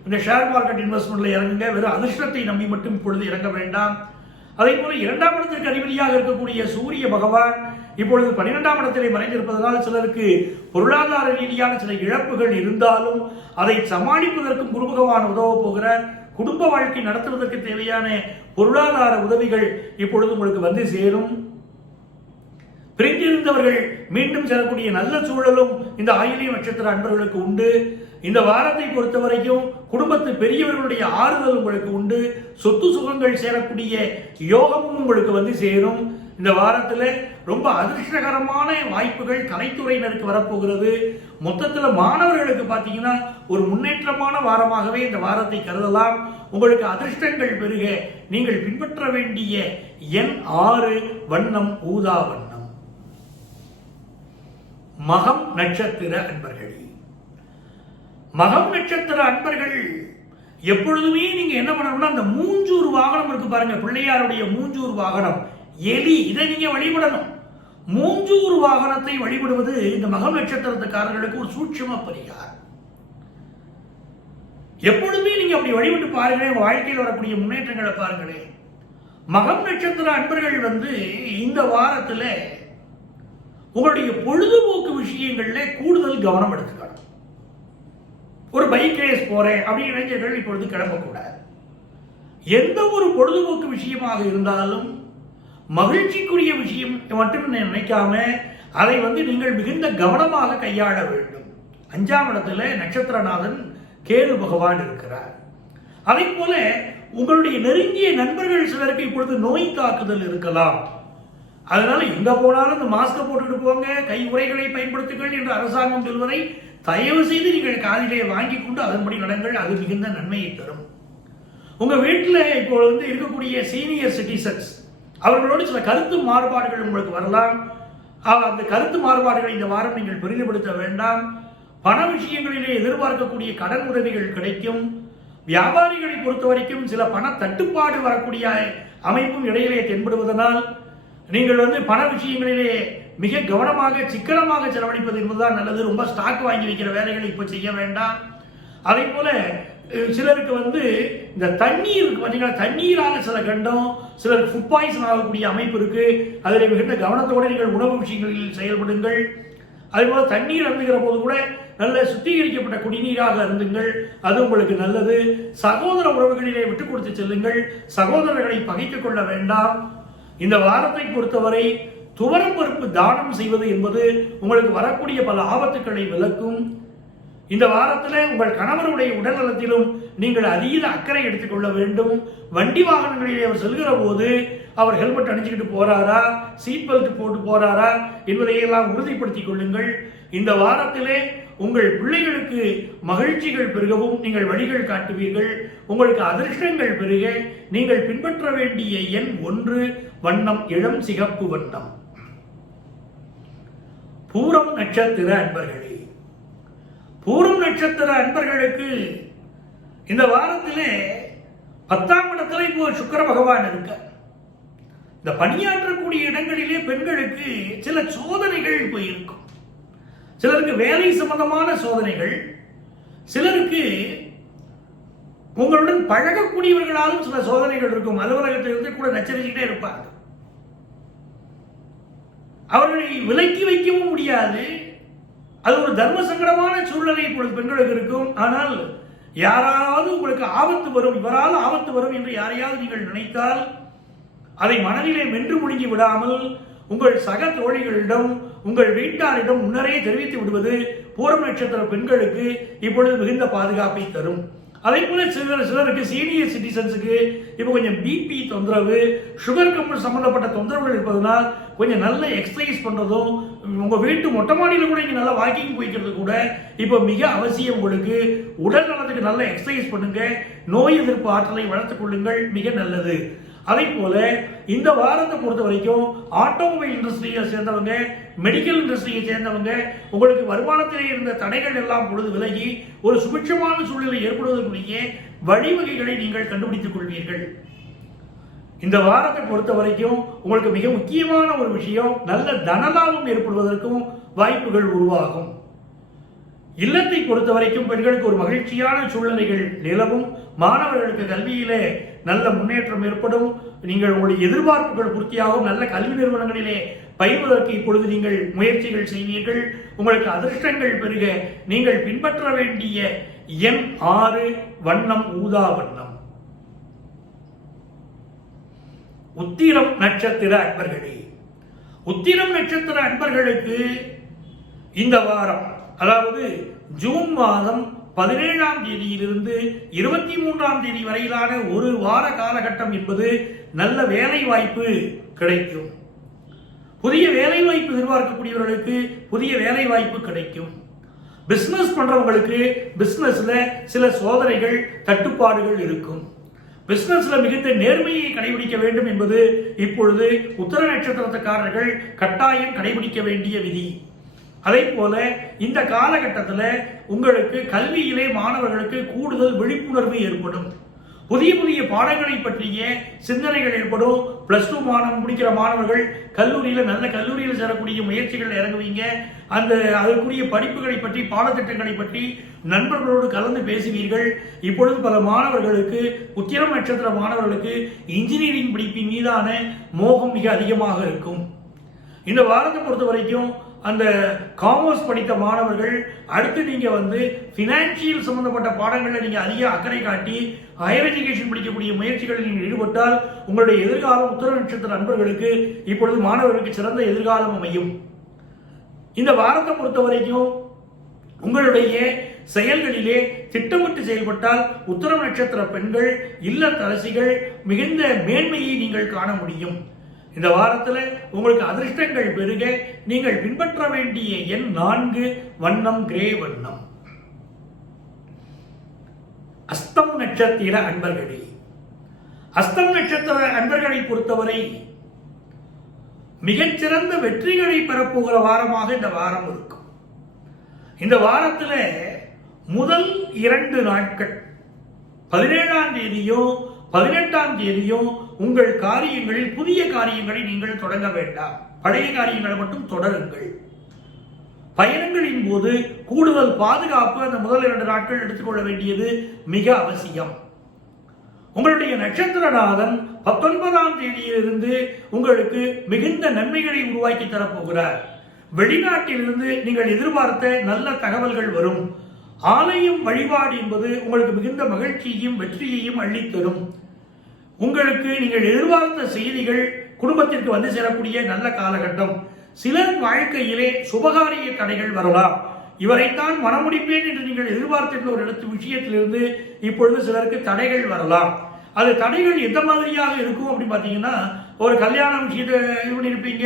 இந்த ஷேர் மார்க்கெட் இன்வெஸ்ட்மெண்ட்ல இறங்குங்க. வெறும் அதிர்ஷ்டத்தை நம்பி மட்டும் இப்பொழுது இறங்க வேண்டாம். அதே போல 2ஆம் இடத்திற்கு அதிபதியாக இருக்கக்கூடிய சூரிய பகவான் இப்பொழுது 12ஆம் இடத்திலே மறைந்திருப்பதனால் சிலருக்கு பொருளாதார ரீதியான சில இழப்புகள் இருந்தாலும் அதை சமாளிப்பதற்கும் குரு பகவான் உதவ போகிறார். குடும்ப வாழ்க்கை நடத்துவதற்கு தேவையான பொருளாதார உதவிகள் இப்பொழுது உங்களுக்கு சேரும். பிரிந்திருந்தவர்கள் மீண்டும் செல்லக்கூடிய நல்ல சூழலும் இந்த ஆயில்ய நட்சத்திர அன்பர்களுக்கு உண்டு. இந்த வாரத்தை பொறுத்த வரைக்கும் குடும்பத்து பெரியவர்களுடைய ஆறுதல் உங்களுக்கு உண்டு. சொத்து சுகங்கள் சேரக்கூடிய யோகமும் உங்களுக்கு சேரும். இந்த வாரத்தில் ரொம்ப அதிர்ஷ்டகரமான வாய்ப்புகள் கலைத்துறையினருக்கு வரப்போகிறது. மொத்தத்தில் மாணவர்களுக்கு பார்த்தீங்கன்னா ஒரு முன்னேற்றமான வாரமாகவே இந்த வாரத்தை கருதலாம். உங்களுக்கு அதிர்ஷ்டங்கள் பெருக நீங்கள் பின்பற்ற வேண்டிய எண் 6, வண்ணம் ஊதா வண்ணம். மகம் நட்சத்திர அன்பர்களே, மகம் நட்சத்திர அன்பர்கள் எப்பொழுதுமே நீங்க என்ன பண்ணணும்னா, அந்த மூஞ்சூர் வாகனம் இருக்கு பாருங்க, பிள்ளையாருடைய மூஞ்சூர் வாகனம் எலி, இதை நீங்க வழிபடணும். மூஞ்சூர் வாகனத்தை வழிபடுவது இந்த மகம் நட்சத்திரத்துக்காரர்களுக்கு ஒரு சூட்சும பரிகாரம். எப்பொழுதுமே நீங்க அப்படி வழிபட்டு பாருங்களேன், உங்க வாழ்க்கையில் வரக்கூடிய முன்னேற்றங்களை பாருங்களேன். மகம் நட்சத்திர அன்பர்கள் இந்த வாரத்துல உங்களுடைய பொழுதுபோக்கு விஷயங்கள்ல கூடுதல் கவனம் எடுத்துக்கணும். ஒரு பைக் ரேஸ் போறேன் அப்படின்னு இளைஞர்கள் இப்பொழுது கிளம்பக்கூடாது. எந்த ஒரு பொழுதுபோக்கு விஷயமாக இருந்தாலும் மகிழ்ச்சிக்குரிய விஷயம் மட்டும் நினைக்காம அதை நீங்கள் மிகுந்த கவனமாக கையாள வேண்டும். 5ஆம் இடத்துல நட்சத்திரநாதன் கேது பகவான் இருக்கிறார். அதே போல உங்களுடைய நெருங்கிய நண்பர்கள் சிலருக்கு இப்பொழுது நோய் தாக்குதல் இருக்கலாம். அதனால எங்க போனாலும் இந்த மாஸ்கை போட்டுட்டு போங்க, கை உறைகளை பயன்படுத்துங்கள் என்று அரசாங்கம் சொல்வதை தயவு செய்து நீங்கள் காதிலே வாங்கி கொண்டு அதன்படி நடங்கள். அது மிகுந்த நன்மையை தரும். உங்க வீட்டில் இப்போ இருக்கக்கூடிய சீனியர் சிட்டிசன்ஸ் அவர்களோடு சில கருத்து மாறுபாடுகள் உங்களுக்கு வரலாம். அந்த கருத்து மாறுபாடுகளை இந்த வாரம் நீங்கள் பெரிதுபடுத்த வேண்டாம். பண விஷயங்களிலே எதிர்பார்க்கக்கூடிய கடன் உதவிகள் கிடைக்கும். வியாபாரிகளை பொறுத்த வரைக்கும் சில பண தட்டுப்பாடு வரக்கூடிய அமைப்பும் இடையிலே தென்படுவதனால் நீங்கள் பண விஷயங்களிலே மிக கவனமாக சிக்கனமாக செலவழிப்பது என்பதுதான் நல்லது. ரொம்ப ஸ்டாக் வாங்கி வைக்கிற வேலைகளை இப்ப செய்ய வேண்டாம். அதே போல சிலருக்கு இந்த தண்ணீர் இருக்கு பார்த்தீங்கன்னா, தண்ணீரால சில கண்டம், சிலருக்கு ஃபுட் பாய்சன் ஆகக்கூடிய அமைப்பு இருக்கு. அதில் மிகுந்த கவனத்தோடு நீங்கள் உணவு விஷயங்களில் செயல்படுங்கள். அதே போல தண்ணீர் அருந்துகிற போது கூட நல்ல சுத்திகரிக்கப்பட்ட குடிநீராக அருந்துங்கள், அது உங்களுக்கு நல்லது. சகோதர உறவுகளிலே விட்டுக் கொடுத்து செல்லுங்கள், சகோதரர்களை பகைத்துக் கொள்ள வேண்டாம். இந்த வாரத்தை பொறுத்தவரை துவரம் பருப்பு தானம் செய்வது என்பது உங்களுக்கு வரக்கூடிய பல ஆபத்துக்களை விலக்கும். இந்த வாரத்தில் உங்கள் கணவருடைய உடல் நலத்திலும் நீங்கள் அதீத அக்கறை எடுத்துக்கொள்ள வேண்டும். வண்டி வாகனங்களிலே அவர் செல்கிற போது அவர் ஹெல்மெட் அணிஞ்சுக்கிட்டு போறாரா, சீட் பெல்ட் போட்டு போறாரா என்பதையெல்லாம் உறுதிப்படுத்திக் கொள்ளுங்கள். இந்த வாரத்திலே உங்கள் பிள்ளைகளுக்கு மகிழ்ச்சிகள் பெருகவும் நீங்கள் வழிகள் காட்டுவீர்கள். உங்களுக்கு அதிர்ஷ்டங்கள் பெருக நீங்கள் பின்பற்ற வேண்டிய எண் 1, வண்ணம் இளம் சிகப்பு வண்ணம். பூரம் நட்சத்திர அன்பர்களே, பூரம் நட்சத்திர அன்பர்களுக்கு இந்த வாரத்திலே 10ஆம் இடத்துல இப்போ சுக்கிர பகவான் இருக்க. இந்த பணியாற்றக்கூடிய இடங்களிலே பெண்களுக்கு சில சோதனைகள் போயிருக்கும். சிலருக்கு வேலை சம்பந்தமான சோதனைகள், சிலருக்கு உங்களுடன் பழகக்கூடியவர்களாலும் சில சோதனைகள் இருக்கும். அலுவலகத்திலிருந்து கூட நச்சரிச்சுட்டே இருப்பாங்க. அவர்களை விலக்கி வைக்கவும் முடியாது. அது ஒரு தர்ம சங்கடமான சூழ்நிலை இப்பொழுது பெண்களுக்கு இருக்கும். ஆனால் யாராவது உங்களுக்கு ஆபத்து வரும், இவரால் ஆபத்து வரும் என்று யாரையாவது நீங்கள் நினைத்தால் அதை மனதிலே மென்று முழுங்கி விடாமல் உங்கள் சக தோழிகளிடம், உங்கள் வீட்டாரிடம் முன்னரே தெரிவித்து விடுவது பூரம் நட்சத்திர பெண்களுக்கு இப்பொழுது மிகுந்த பாதுகாப்பை தரும். அதே போல சிலருக்கு சீனியர் சிட்டிசன்ஸுக்கு இப்போ கொஞ்சம் பிபி தொந்தரவு, சுகர் கம்பல் சம்பந்தப்பட்ட தொந்தரவுகள் இருப்பதனால் கொஞ்சம் நல்ல எக்ஸசைஸ் பண்றதும், உங்க வீட்டு மொட்டை மாடியில் கூட இங்க நல்லா வாக்கிங் போய்க்கிறது கூட இப்போ மிக அவசியம். உங்களுக்கு உடல் நலத்துக்கு நல்ல எக்ஸசைஸ் பண்ணுங்க, நோய் எதிர்ப்பு ஆற்றலை வளர்த்துக் கொள்ளுங்கள், மிக நல்லது. அதே போல இந்த வாரத்தை பொறுத்த வரைக்கும் ஆட்டோமொபைல் இண்டஸ்ட்ரியை சேர்ந்தவங்க, மெடிக்கல் இண்டஸ்ட்ரியை சேர்ந்தவங்க, உங்களுக்கு வருமானத்திலே இருந்த தடைகள் எல்லாம் பொழுது விலகி ஒரு சுபிட்சமான சூழ்நிலை ஏற்படுவதற்குரிய வழிவகைகளை நீங்கள் கண்டுபிடித்துக் கொள்வீர்கள். இந்த வாரத்தை பொறுத்த வரைக்கும் உங்களுக்கு மிக முக்கியமான ஒரு விஷயம், நல்ல தனலாபம் ஏற்படுவதற்கும் வாய்ப்புகள் உருவாகும். இல்லத்தை பொறுத்த வரைக்கும் பெண்களுக்கு ஒரு மகிழ்ச்சியான சூழ்நிலைகள் நிலவும். மாணவர்களுக்கு கல்வியிலே நல்ல முன்னேற்றம் ஏற்படும். நீங்கள் உங்களுடைய எதிர்பார்ப்புகள் பூர்த்தியாகும். நல்ல கல்வி நிறுவனங்களிலே பயிர்வதற்கு இப்பொழுது நீங்கள் முயற்சிகள் செய்வீர்கள். உங்களுக்கு அதிர்ஷ்டங்கள் பெருக நீங்கள் பின்பற்ற வேண்டிய எண் 6, வண்ணம் ஊதா வண்ணம். உத்திரம் நட்சத்திர அன்பர்களே, உத்திரம் நட்சத்திர அன்பர்களுக்கு இந்த வாரம், அதாவது ஜூன் மாதம் 17ஆம் தேதியிலிருந்து 23ஆம் தேதி வரையிலான ஒரு வார காலகட்டம் என்பது நல்ல வேலை வாய்ப்பு கிடைக்கும். புதிய வேலை வாய்ப்பு எதிர்பார்க்கக்கூடியவர்களுக்கு புதிய வேலை வாய்ப்பு கிடைக்கும். பிசினஸ் பண்றவங்களுக்கு பிசினஸ்ல சில சோதனைகள், தட்டுப்பாடுகள் இருக்கும். பிசினஸ்ல மிகுந்த நேர்மையை கடைபிடிக்க வேண்டும் என்பது இப்பொழுது உத்தர நட்சத்திரக்காரர்கள் கட்டாயம் கடைபிடிக்க வேண்டிய விதி. அதே போல இந்த காலகட்டத்தில் உங்களுக்கு கல்வியிலே மாணவர்களுக்கு கூடுதல் விழிப்புணர்வு ஏற்படும். புதிய புதிய பாடங்களை பற்றிய சிந்தனைகள் ஏற்படும். +2 மாணவன் முடிக்கிற மாணவர்கள் நல்ல கல்லூரியில் சேரக்கூடிய முயற்சிகள் இறங்குவீங்க. அதற்குரிய படிப்புகளை பற்றி, பாடத்திட்டங்களை பற்றி நண்பர்களோடு கலந்து பேசுவீர்கள். இப்பொழுது பல மாணவர்களுக்கு, உத்திரம் நட்சத்திர மாணவர்களுக்கு இன்ஜினியரிங் படிப்பின் மீதான மோகம் மிக அதிகமாக இருக்கும். இந்த வாரத்தை பொறுத்த வரைக்கும் அந்த காமர்ஸ் படித்த மாணவர்கள் அடுத்து நீங்க பினான்சியல் சம்பந்தப்பட்ட பாடங்களில் நீங்க அதிக அக்கறை காட்டி ஹையர் எஜுகேஷன் படிக்கக்கூடிய முயற்சிகளில் நீங்கள் ஈடுபட்டால் உங்களுடைய எதிர்காலம் உத்தர நட்சத்திர நண்பர்களுக்கு இப்பொழுது மாணவர்களுக்கு சிறந்த எதிர்காலம் அமையும். இந்த வாரத்தை பொறுத்த வரைக்கும் உங்களுடைய செயல்களிலே திட்டமிட்டு செயல்பட்டால் உத்தர நட்சத்திர பெண்கள், இல்லத்தரசிகள் மிகுந்த மேன்மையை நீங்கள் காண முடியும். இந்த வாரத்தில் உங்களுக்கு அதிர்ஷ்டங்கள் பெருக நீங்கள் பின்பற்ற வேண்டிய எண் 4, வண்ணம் கிரே வண்ணம். அஸ்தம் நட்சத்திர அன்பர்களே, அஸ்தம் நட்சத்திர அன்பர்களை பொறுத்தவரை மிகச்சிறந்த வெற்றிகளை பெறப்போகிற வாரமாக இந்த வாரம் இருக்கும். இந்த வாரத்தில் முதல் 2 நாட்கள் 17ஆம் தேதியோ 18ஆம் தேதியோ உங்கள் காரியங்களில் புதிய காரியங்களை நீங்கள் தொடங்க வேண்டாம். பழைய காரியங்களை மட்டும் தொடருங்கள். பயணங்களின் போது கூடுதல் பாதுகாப்பு அந்த முதல் 2 நாட்கள் எடுத்துக்கொள்ள வேண்டியது மிக அவசியம். உங்களுடைய நட்சத்திரநாதன் 19ஆம் தேதியிலிருந்து உங்களுக்கு மிகுந்த நன்மைகளை உருவாக்கி தரப்போகிறார். வெளிநாட்டிலிருந்து நீங்கள் எதிர்பார்த்த நல்ல தகவல்கள் வரும். ஆலயம் வழிபாடு என்பது உங்களுக்கு மிகுந்த மகிழ்ச்சியையும் வெற்றியையும் அள்ளித்தரும். உங்களுக்கு நீங்கள் எதிர்பார்த்த செய்திகள் குடும்பத்திற்கு வந்து சேரக்கூடிய நல்ல காலகட்டம். சிலர் வாழ்க்கையிலே சுபகாரிய தடைகள் வரலாம். இவரைத்தான் மனமுடிப்பேன் என்று நீங்கள் எதிர்பார்த்திருந்த ஒரு விஷயத்திலிருந்து இப்பொழுது சிலருக்கு தடைகள் வரலாம். அது தடைகள் எந்த மாதிரியாக இருக்கும் அப்படின்னு பார்த்தீங்கன்னா, ஒரு கல்யாண விஷயத்தை இது பண்ணியிருப்பீங்க,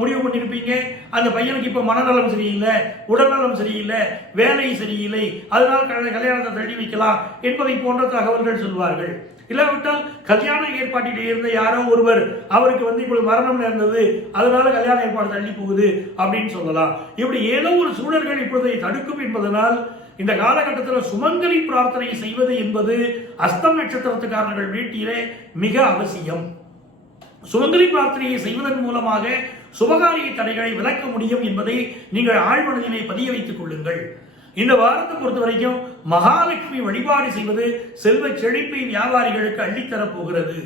முடிவு பண்ணியிருப்பீங்க. அந்த பையனுக்கு இப்போ மனநலம் சரியில்லை, உடல்நலம் சரியில்லை, வேலை சரியில்லை, அதனால் கல்யாணத்தை தள்ளி வைக்கலாம் என்பதை போன்ற தகவல்கள் சொல்வார்கள். இல்லாவிட்டால் கல்யாண ஏற்பாட்டில் இருந்த யாரோ ஒருவர் அவருக்கு இப்பொழுது மரணம் நேர்ந்தது, அதனால கல்யாண ஏற்பாடு தள்ளி போகுது அப்படின்னு சொல்லலாம். இப்படி ஏதோ ஒரு சூழல்கள் இப்பொழுதை தடுக்கும் என்பதனால் இந்த காலகட்டத்தில் சுமங்கலி பிரார்த்தனை செய்வது என்பது அஸ்தம் நட்சத்திரத்துக்காரர்கள் வீட்டிலே மிக அவசியம். சுமங்கலி பிரார்த்தனையை செய்வதன் மூலமாக சுபகாரிய தடைகளை விலக்க முடியும் என்பதை நீங்கள் ஆழ்மனதிலே பதிய வைத்துக் கொள்ளுங்கள். இந்த வாரத்தை பொறுத்த வரைக்கும் மகாலட்சுமி வழிபாடு செய்வது செல்வ செழிப்பை வியாபாரிகளுக்கு அள்ளித்தரப் போகிறது.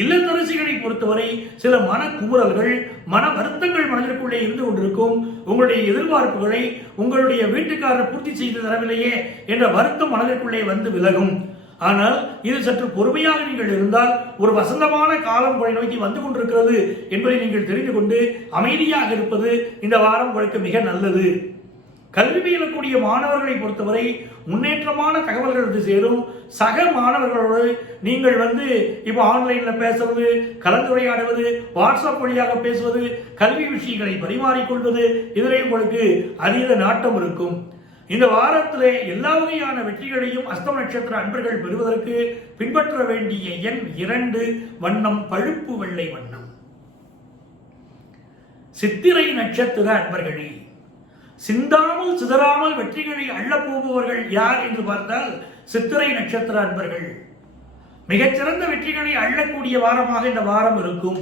இல்லத்தரசிகளை பொறுத்தவரை சில மன குமுறல்கள், மன வருத்தங்கள் மனதிற்குள்ளே இருந்து கொண்டிருக்கும். உங்களுடைய எதிர்பார்ப்புகளை உங்களுடைய வீட்டுக்காரர் பூர்த்தி செய்து தரவில்லையே என்ற வருத்தம் மனதிற்குள்ளே வந்து விலகும். ஆனால் இது சற்று பொறுமையாக நீங்கள் இருந்தால் ஒரு வசந்தமான காலம் உங்களை நோக்கி வந்து கொண்டிருக்கிறது என்பதை நீங்கள் தெரிந்து கொண்டு அமைதியாக இருப்பது இந்த வாரம் உங்களுக்கு மிக நல்லது. கல்வி பயிலக்கூடிய மாணவர்களை பொறுத்தவரை முன்னேற்றமான தகவல்கள் வந்து சேரும். சக மாணவர்களோடு நீங்கள் இப்போ ஆன்லைன்ல பேசுறது, கலந்துரையாடுவது, வாட்ஸ்அப் வழியாக பேசுவது, கல்வி விஷயங்களை பரிமாறிக்கொள்வது, இதிலே உங்களுக்கு அதீத நாட்டம் இருக்கும். இந்த வாரத்திலே எல்லா வகையான வெற்றிகளையும் அஸ்தம் நட்சத்திர அன்பர்கள் பெறுவதற்கு பின்பற்ற வேண்டிய எண் 2, வண்ணம் பழுப்பு வெள்ளை வண்ணம். சித்திரை நட்சத்திர அன்பர்களே, சிந்தாமல் சிதறாமல் வெற்றிகளை அள்ளப் போபவர்கள் யார் என்று பார்த்தால் சித்திரை நட்சத்திர அன்பர்கள். மிகச்சிறந்த வெற்றிகளை அள்ளக்கூடிய வாரமாக இந்த வாரம் இருக்கும்.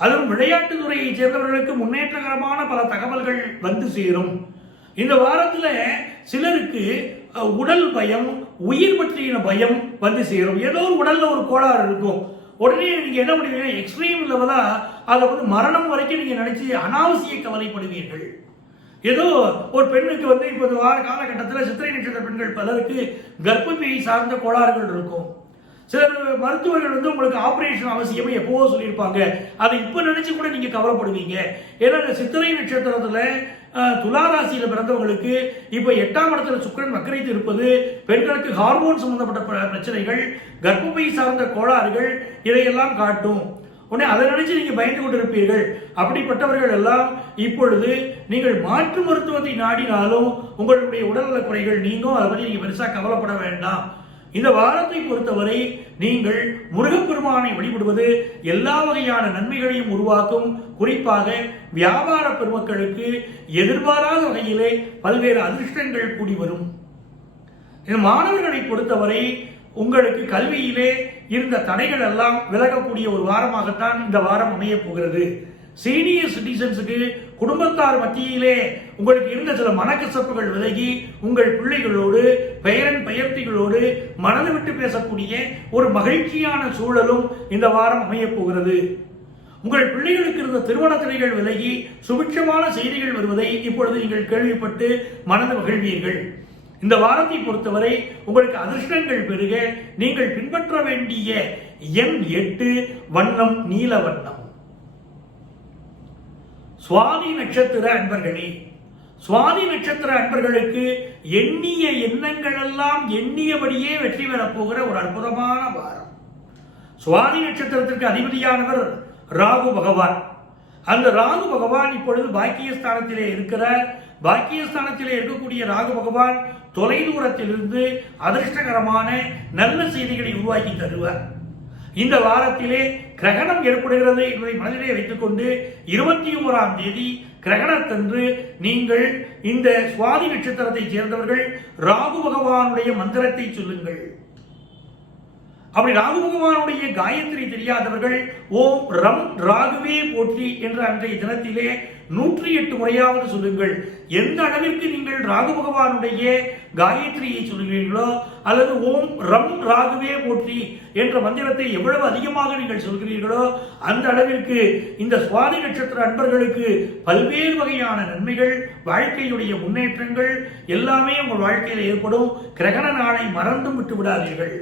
அதுவும் விளையாட்டு துறையை சேர்ந்தவர்களுக்கு முன்னேற்றகரமான பல தகவல்கள் வந்து சேரும். இந்த வாரத்தில் சிலருக்கு உடல் பயம், உயிர் பற்றின பயம் வந்து சேரும். ஏதோ ஒரு உடல்ல ஒரு கோளாறு இருக்கும். உடனே நீங்க என்ன பண்ணுவீங்க, எக்ஸ்ட்ரீம் லெவலா அதை மரணம் வரைக்கும் நீங்க நினைச்சு அனாவசிய கவலைப்படுவீர்கள். ஏதோ ஒரு பெண்ணுக்கு இப்போ வார காலகட்டத்தில் சித்திரை நட்சத்திர பெண்கள் பலருக்கு கர்ப்பப்பையை சார்ந்த கோளாறுகள் இருக்கும். சிலர் மருத்துவர்கள் உங்களுக்கு ஆபரேஷன் அவசியம் எப்போவோ சொல்லியிருப்பாங்க. அதை இப்போ நினைச்சு கூட நீங்க கவலைப்படுவீங்க. ஏன்னா சித்திரை நட்சத்திரத்துல துளாராசியில பிறந்தவங்களுக்கு இப்போ 8ஆம் இடத்துல சுக்கிரன் வக்கரைத்து இருப்பது பெண்களுக்கு ஹார்மோன் சம்பந்தப்பட்ட பிரச்சனைகள், கர்ப்பப்பை சார்ந்த கோளாறுகள் இதையெல்லாம் காட்டும். உடனே அதை நினைச்சு நீங்க பயந்து கொண்டிருப்பீர்கள். அப்படிப்பட்டவர்கள் எல்லாம் இப்பொழுது நீங்கள் மாற்று மருத்துவத்தை நாடினாலும் உங்களுடைய உடல்நல குறைகள் நீங்கும். அதை பற்றி நீங்க பெருசா கவலைப்பட வேண்டாம். இந்த வாரத்தை பொறுத்தவரை நீங்கள் முருகப்பெருமானை வழிபடுவது எல்லா வகையான நன்மைகளையும் உருவாக்கும். குறிப்பாக வியாபார பெருமக்களுக்கு எதிர்பாராத வகையிலே பல்வேறு அதிர்ஷ்டங்கள் கூடி வரும். இந்த மாணவர்களை பொறுத்தவரை உங்களுக்கு கல்வியிலே இருந்த தடைகள் எல்லாம் விலகக்கூடிய ஒரு வாரமாகத்தான் இந்த வாரம் அமைய போகிறது. சீனியர் சிட்டிசன்ஸுக்கு குடும்பத்தார் மத்தியிலே உங்களுக்கு இருந்த சில மனக்கசப்புகள் விலகி உங்கள் பிள்ளைகளோடு பெயரன் பெயர்த்திகளோடு மனது விட்டு பேசக்கூடிய ஒரு மகிழ்ச்சியான சூழலும் இந்த வாரம் அமைய போகிறது. உங்கள் பிள்ளைகளுக்கு இருந்த திருமண தடைகள் விலகி சுபிட்சமான செய்திகள் வருவதை இப்பொழுது நீங்கள் கேள்விப்பட்டு மனது மகிழ்வீர்கள். இந்த வாரத்தை பொறுத்தவரை உங்களுக்கு அதிர்ஷ்டங்கள் பெருக நீங்கள் பின்பற்ற வேண்டிய எண் 8, வண்ணம் நீல வண்ணம். சுவாதி நட்சத்திர அன்பர்களே, சுவாதி நட்சத்திர அன்பர்களுக்கு எண்ணிய எண்ணங்கள் எல்லாம் எண்ணியபடியே வெற்றி பெறப் போகிற ஒரு அற்புதமான வாரம். சுவாதி நட்சத்திரத்திற்கு அதிபதியானவர் ராகு பகவான். அந்த ராகு பகவான் இப்பொழுது பாக்கியஸ்தானத்திலே இருக்கிறார். பாக்கியஸ்தானத்திலே இருக்கக்கூடிய ராகு பகவான் தொலைதூரத்திலிருந்து அதிர்ஷ்டகரமான நல்ல செய்திகளை உருவாக்கி தருவார். இந்த வாரத்திலே கிரகணம் ஏற்படுகிறது என்பதை மனதிலே வைத்துக் கொண்டு 21ஆம் தேதி கிரகணத்தன்று நீங்கள் இந்த சுவாதி நட்சத்திரத்தை சேர்ந்தவர்கள் ராகு பகவானுடைய மந்திரத்தை சொல்லுங்கள். அப்படி ராகு பகவானுடைய காயத்ரி தெரியாதவர்கள் ஓம் ரம் ராகுவே போற்றி என்ற அன்றைய தினத்திலே 108 முறையாவது சொல்லுங்கள். எந்த அளவிற்கு நீங்கள் ராகு பகவானுடைய காயத்ரியை சொல்கிறீர்களோ அல்லது ஓம் ரம் ராகுவே போற்றி என்ற மந்திரத்தை எவ்வளவு அதிகமாக நீங்கள் சொல்கிறீர்களோ அந்த அளவிற்கு இந்த சுவாதி நட்சத்திர அன்பர்களுக்கு பல்வேறு வகையான நன்மைகள், வாழ்க்கையுடைய முன்னேற்றங்கள் எல்லாமே உங்கள் வாழ்க்கையில் ஏற்படும். கிரகண நாளை மறந்தும் விட்டு விடாதீர்கள்.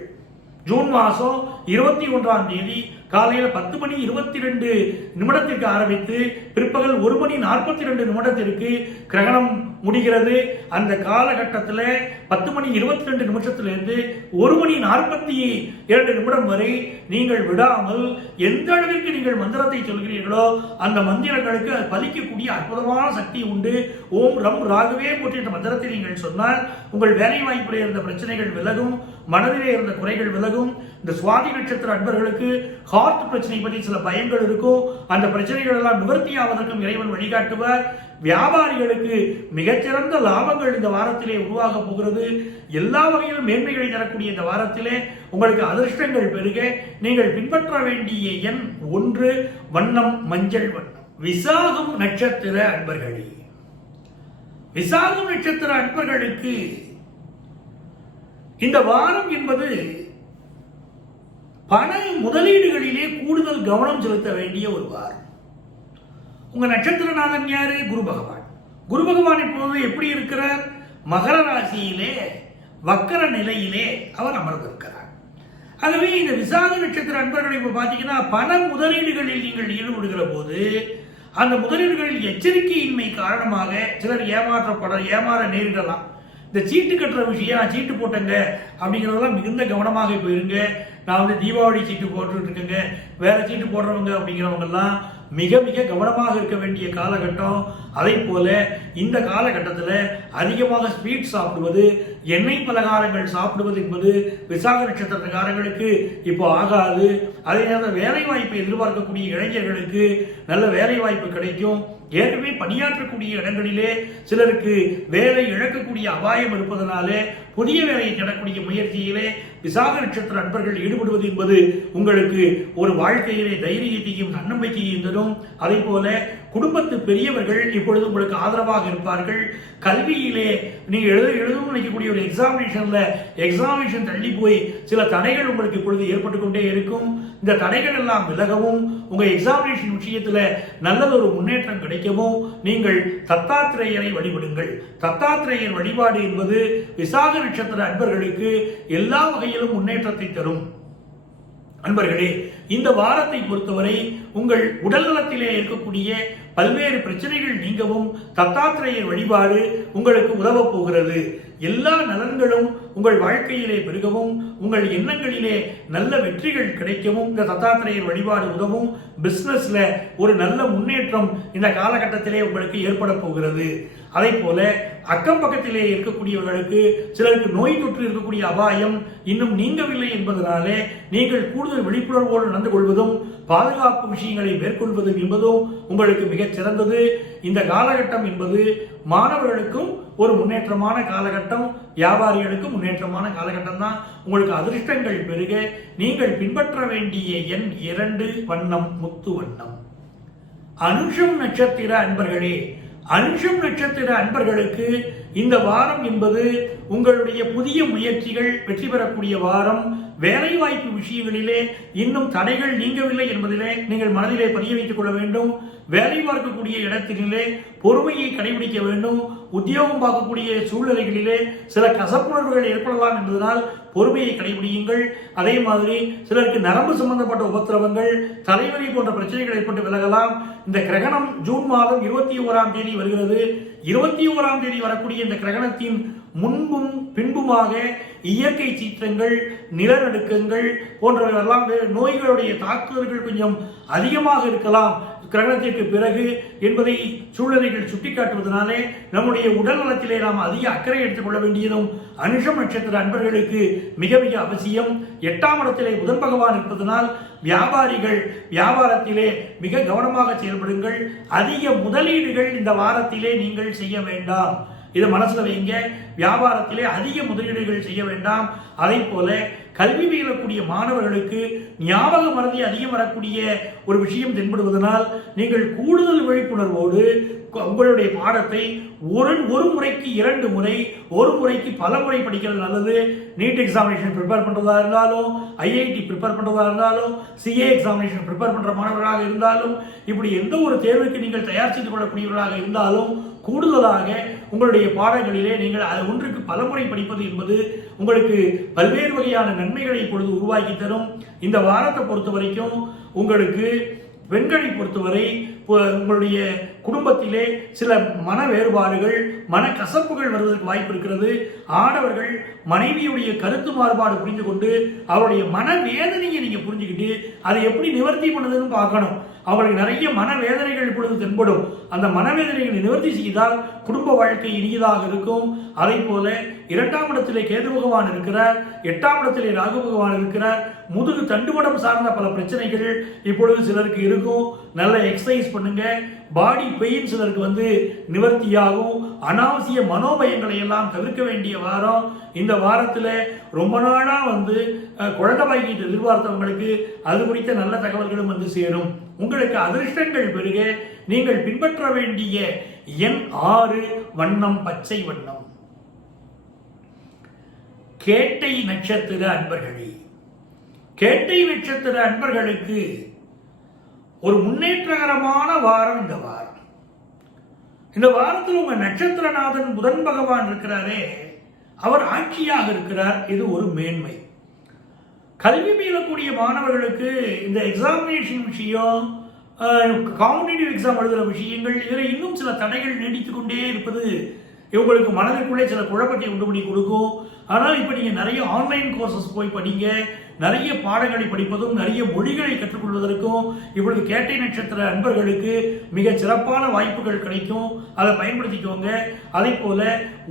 ஜூன் மாதம் 21ஆம் தேதி காலையில் 10:22 ஆரம்பித்து பிற்பகல் 1:42 கிரகணம் முடிகிறது. அந்த காலகட்டத்தில் 10:22 1:42 வரை நீங்கள் விடாமல் எந்த அளவிற்கு நீங்கள் மந்திரத்தை சொல்கிறீர்களோ அந்த மந்திரங்களுக்கு பலிக்கக்கூடிய அற்புதமான சக்தி உண்டு. ஓம் ரம் ராகவே போன்ற மந்திரத்தை நீங்கள் சொன்னால் உங்கள் வேலை வாய்ப்பில் இருந்த பிரச்சனைகள் விலகும், மனதிலே இருந்த குறைகள் விலகும். இந்த சுவாதி நட்சத்திர அன்பர்களுக்கு ஹார்ட் பிரச்சனை பற்றி சில பயங்கள் இருக்கும். அந்த பிரச்சனைகள் எல்லாம் நிவர்த்தி ஆவதற்கும் இறைவன் வழிகாட்டுவார். வியாபாரிகளுக்கு மிகச்சிறந்த லாபங்கள் இந்த வாரத்திலே உருவாக போகிறது. எல்லா வகையிலும் மேன்மைகளை தரக்கூடிய இந்த வாரத்திலே உங்களுக்கு அதிர்ஷ்டங்கள் பெருக நீங்கள் பின்பற்ற வேண்டிய எண் 1, வண்ணம் மஞ்சள் வண்ணம். விசாகம் நட்சத்திர அன்பர்களே, விசாகம் நட்சத்திர அன்பர்களுக்கு இந்த வாரம் என்பது பண முதலீடுகளிலே கூடுதல் கவனம் செலுத்த வேண்டிய ஒரு வாரம். உங்க நட்சத்திரநாதன் யாரு? குரு பகவான். குரு பகவான் இப்போது எப்படி இருக்கிறார்? மகர ராசியிலே வக்கர நிலையிலே அவர் அமர்ந்திருக்கிறார். ஆகவே இந்த விசாக நட்சத்திர அன்பர்களை இப்ப பாத்தீங்கன்னா பண முதலீடுகளில் நீங்கள் ஈடுபடுகிற போது அந்த முதலீடுகளில் எச்சரிக்கையின்மை காரணமாக சிலர் ஏமாற நேரிடலாம். இந்த சீட்டு கட்டுற விஷயம், நான் சீட்டு போட்டேங்க அப்படிங்கிறதெல்லாம் மிகுந்த கவனமாக போயிருங்க. நான் தீபாவளி சீட்டு போட்டுட்டு இருக்கேங்க, வேற சீட்டு போடுறவங்க அப்படிங்கிறவங்க எல்லாம் மிக மிக கவனமாக இருக்க வேண்டிய காலகட்டம். அதே போல இந்த காலகட்டத்தில் அதிகமாக ஸ்வீட் சாப்பிடுவது, எண்ணெய் பலகாரங்கள் சாப்பிடுவது என்பது விசாக நட்சத்திரக்காரங்களுக்கு இப்போ ஆகாது. அதே நேரத்தில் வேலை வாய்ப்பை எதிர்பார்க்கக்கூடிய இளைஞர்களுக்கு நல்ல வேலை வாய்ப்பு கிடைக்கும். ஏற்கனவே பணியாற்றக்கூடிய இடங்களிலே சிலருக்கு வேலை இழக்கக்கூடிய அபாயம் இருப்பதனாலே புதிய வேலையை தேடக்கூடிய முயற்சியிலே விசாக நட்சத்திர அன்பர்கள் ஈடுபடுவது என்பது உங்களுக்கு ஒரு வாழ்க்கையிலே தைரியத்தையும் தன்னம்பிக்கையும் தரும். அதே போல குடும்பத்து பெரியவர்கள் இப்பொழுது உங்களுக்கு ஆதரவாக இருப்பார்கள். கல்வியிலே நீங்க எழுதும் நினைக்கக்கூடிய ஒரு எக்ஸாமினேஷன் தள்ளி போய் சில தடைகள் உங்களுக்கு இப்பொழுது ஏற்பட்டுக் கொண்டே இருக்கும். இந்த தடைகள் எல்லாம் விலகவும் உங்க எக்ஸாமினேஷன் விஷயத்துல நல்லதொரு முன்னேற்றம் கிடைக்கவும் நீங்கள் தத்தாத்திரேயரை வழிபடுங்கள். தத்தாத்திரேயர் வழிபாடு என்பது விசாக நட்சத்திர அன்பர்களுக்கு எல்லா வகையிலும் முன்னேற்றத்தை தரும். அன்பர்களே, இந்த வாரத்தை பொறுத்தவரை உங்கள் உடல் நலத்திலே இருக்கக்கூடிய பல்வேறு பிரச்சனைகள் நீங்கவும் தத்தாத்திரேயர் வழிபாடு உங்களுக்கு உதவப் போகிறது. எல்லா நலன்களும் உங்கள் வாழ்க்கையிலே பெருகவும் உங்கள் எண்ணங்களிலே நல்ல வெற்றிகள் கிடைக்கவும் இந்த தத்தாத்திரேயர் வழிபாடு உதவும். பிசினஸ்ல ஒரு நல்ல முன்னேற்றம் இந்த காலகட்டத்திலே உங்களுக்கு ஏற்பட போகிறது. அதே போல அக்கம் பக்கத்திலே இருக்கக்கூடியவர்களுக்கு சிலருக்கு நோய் தொற்று இருக்கக்கூடிய அபாயம் இன்னும் நீங்கவில்லை என்பதனாலே நீங்கள் கூடுதல் விழிப்புணர்வோடு நடந்து கொள்வதும் பாதுகாப்பு விஷயங்களை மேற்கொள்வதும் என்பதும் உங்களுக்கு மிகச் சிறந்தது. இந்த காலகட்டம் என்பது மாணவர்களுக்கும் ஒரு முன்னேற்றமான காலகட்டம், வியாபாரிகளுக்கும் முன்னேற்றமான காலகட்டம் தான். உங்களுக்கு அதிர்ஷ்டங்கள் பெருக நீங்கள் பின்பற்ற வேண்டிய எண் 2, வண்ணம் முத்து வண்ணம். அனுஷம் நட்சத்திர அன்பர்களே, அனுஷம் நட்சத்திர அன்பர்களுக்கு இந்த வாரம் என்பது உங்களுடைய புதிய முயற்சிகள் வெற்றி பெறக்கூடிய வாரம். வேலை வாய்ப்பு விஷயங்களிலே இன்னும் தடைகள் நீங்கவில்லை என்பதிலே நீங்கள் மனதிலே பதிய வைத்துக் கொள்ள வேண்டும். வேலை பார்க்கக்கூடிய இடத்திலே பொறுமையை கடைபிடிக்க வேண்டும். உத்தியோகம் பார்க்கக்கூடிய சூழ்நிலைகளிலே சில கசப்புணர்வுகள் ஏற்படலாம் என்பதனால் பொறுமையை கடைபிடியுங்கள். அதே மாதிரி சிலருக்கு நரம்பு சம்பந்தப்பட்ட உபத்திரவங்கள், தலைவலி போன்ற பிரச்சனைகள் ஏற்பட்டு விலகலாம். இந்த கிரகணம் ஜூன் மாதம் 21ஆம் தேதி வருகிறது. 21ஆம் தேதி வரக்கூடிய இந்த கிரகணத்தின் முன்பும் பின்புமாக இயற்கை சீற்றங்கள், நிலநடுக்கங்கள் போன்றவையெல்லாம் நோய்களுடைய தாக்குதல்கள் கொஞ்சம் அதிகமாக இருக்கலாம். கிரகணத்திற்கு பிறகு என்பதை சூழ்நிலைகள் சுட்டிக்காட்டுவதனாலே நம்முடைய உடல் நலத்திலே நாம் அதிக அக்கறை எடுத்துக்கொள்ள வேண்டியதும் அனுஷம் நட்சத்திர அன்பர்களுக்கு மிக மிக அவசியம். 8ஆம் இடத்திலே புதன் பகவான் இருப்பதனால் வியாபாரிகள் வியாபாரத்திலே மிக கவனமாக செயல்படுங்கள். அதிக முதலீடுகள் இந்த வாரத்திலே நீங்கள் செய்ய வேண்டாம். இதை மனசுல வைங்க. வியாபாரத்திலே அதிக முதலீடுகள் செய்ய வேண்டாம். அதே போல கல்வி பயிலக்கூடிய மாணவர்களுக்கு ஞாபக மறதி அதிகம் வரக்கூடிய ஒரு விஷயம் தென்படுவதனால் நீங்கள் கூடுதல் விழிப்புணர்வோடு உங்களுடைய பாடத்தை ஒரு முறைக்கு 2 முறை, ஒரு முறைக்கு பல முறை படிக்கிறது நல்லது. நீட் எக்ஸாமினேஷன் ப்ரிப்பேர் பண்றதா இருந்தாலும், ஐஐடி ப்ரிப்பேர் பண்றதா இருந்தாலும், சிஏ எக்ஸாமினேஷன் ப்ரிப்பேர் பண்ற மாணவர்களாக இருந்தாலும், இப்படி எந்த ஒரு தேர்வுக்கு நீங்கள் தயார் செய்து கொள்ளக்கூடியவர்களாக இருந்தாலும் கூடுதலாக உங்களுடைய பாடங்களிலே நீங்கள் ஒன்றுக்கு பல முறை படிப்பது என்பது உங்களுக்கு பல்வேறு வகையான நன்மைகளை இப்பொழுது உருவாக்கி தரும். இந்த வாரத்தை பொறுத்த வரைக்கும் உங்களுக்கு பெண்களை பொறுத்தவரை உங்களுடைய குடும்பத்திலே சில மன வேறுபாடுகள், மன கசப்புகள் வருவதற்கு வாய்ப்பு இருக்கிறது. ஆடவர்கள் மனைவியுடைய கருத்து மாறுபாடு புரிந்து கொண்டு அவருடைய மன வேதனையை நீங்க புரிஞ்சுக்கிட்டு அதை எப்படி நிவர்த்தி பண்ணுதுன்னு பார்க்கணும். அவங்களுக்கு நிறைய மனவேதனைகள் இப்பொழுது தென்படும். அந்த மனவேதனைகளை நிவர்த்தி செய்தால் குடும்ப வாழ்க்கை இனியதாக இருக்கும். அதே போல 2ஆம் இடத்திலே கேது பகவான் இருக்கிறார், 8ஆம் இடத்திலே ராகு பகவான் இருக்கிறார். முதுகு தண்டுவடம் சார்ந்த பல பிரச்சனைகள் இப்பொழுது சிலருக்கு இருக்கும். நல்ல எக்ஸசைஸ் பண்ணுங்க. பாடி பெயின் சிலருக்கு நிவர்த்தியாகும். அனாவசிய மனோபயங்களை எல்லாம் தவிர்க்க வேண்டிய வாரம். இந்த வாரத்தில் ரொம்ப நாளா குழந்தை பாக்கியத்தை எதிர்பார்த்தவங்களுக்கு அது குறித்த நல்ல தகவல்களும் சேரும். உங்களுக்கு அதிர்ஷ்டங்கள் பெருக நீங்கள் பின்பற்ற வேண்டிய எண் 6, வண்ணம் பச்சை வண்ணம். கேட்டை நட்சத்திர அன்பர்களே, கேட்டை நட்சத்திர அன்பர்களுக்கு ஒரு முன்னேற்றகரமான வாரம் இந்த வாரம். இந்த வாரத்தில் உங்க நட்சத்திரநாதன் புதன் பகவான் இருக்கிறாரே, அவர் ஆட்சியாக இருக்கிறார். இது ஒரு மேன்மை. கல்வி பயிலக்கூடிய மாணவர்களுக்கு இந்த எக்ஸாமினேஷன் விஷயம், காம்படிட்டிவ் எக்ஸாம் எழுதுகிற விஷயங்கள், இதில் இன்னும் சில தடைகள் நீடித்துக் கொண்டே இருப்பது இவங்களுக்கு மனதிற்குள்ளே சில குழப்பத்தை உண்டு பண்ணி கொடுக்கும். ஆனால் இப்போ நீங்கள் நிறைய ஆன்லைன் கோர்சஸ் போய் படிங்க. நிறைய பாடங்களை படிப்பதும் நிறைய மொழிகளை கற்றுக்கொள்வதற்கும் இப்பொழுது கேட்டை நட்சத்திர அன்பர்களுக்கு மிக சிறப்பான வாய்ப்புகள் கிடைக்கும். அதை பயன்படுத்திக்கோங்க. அதே போல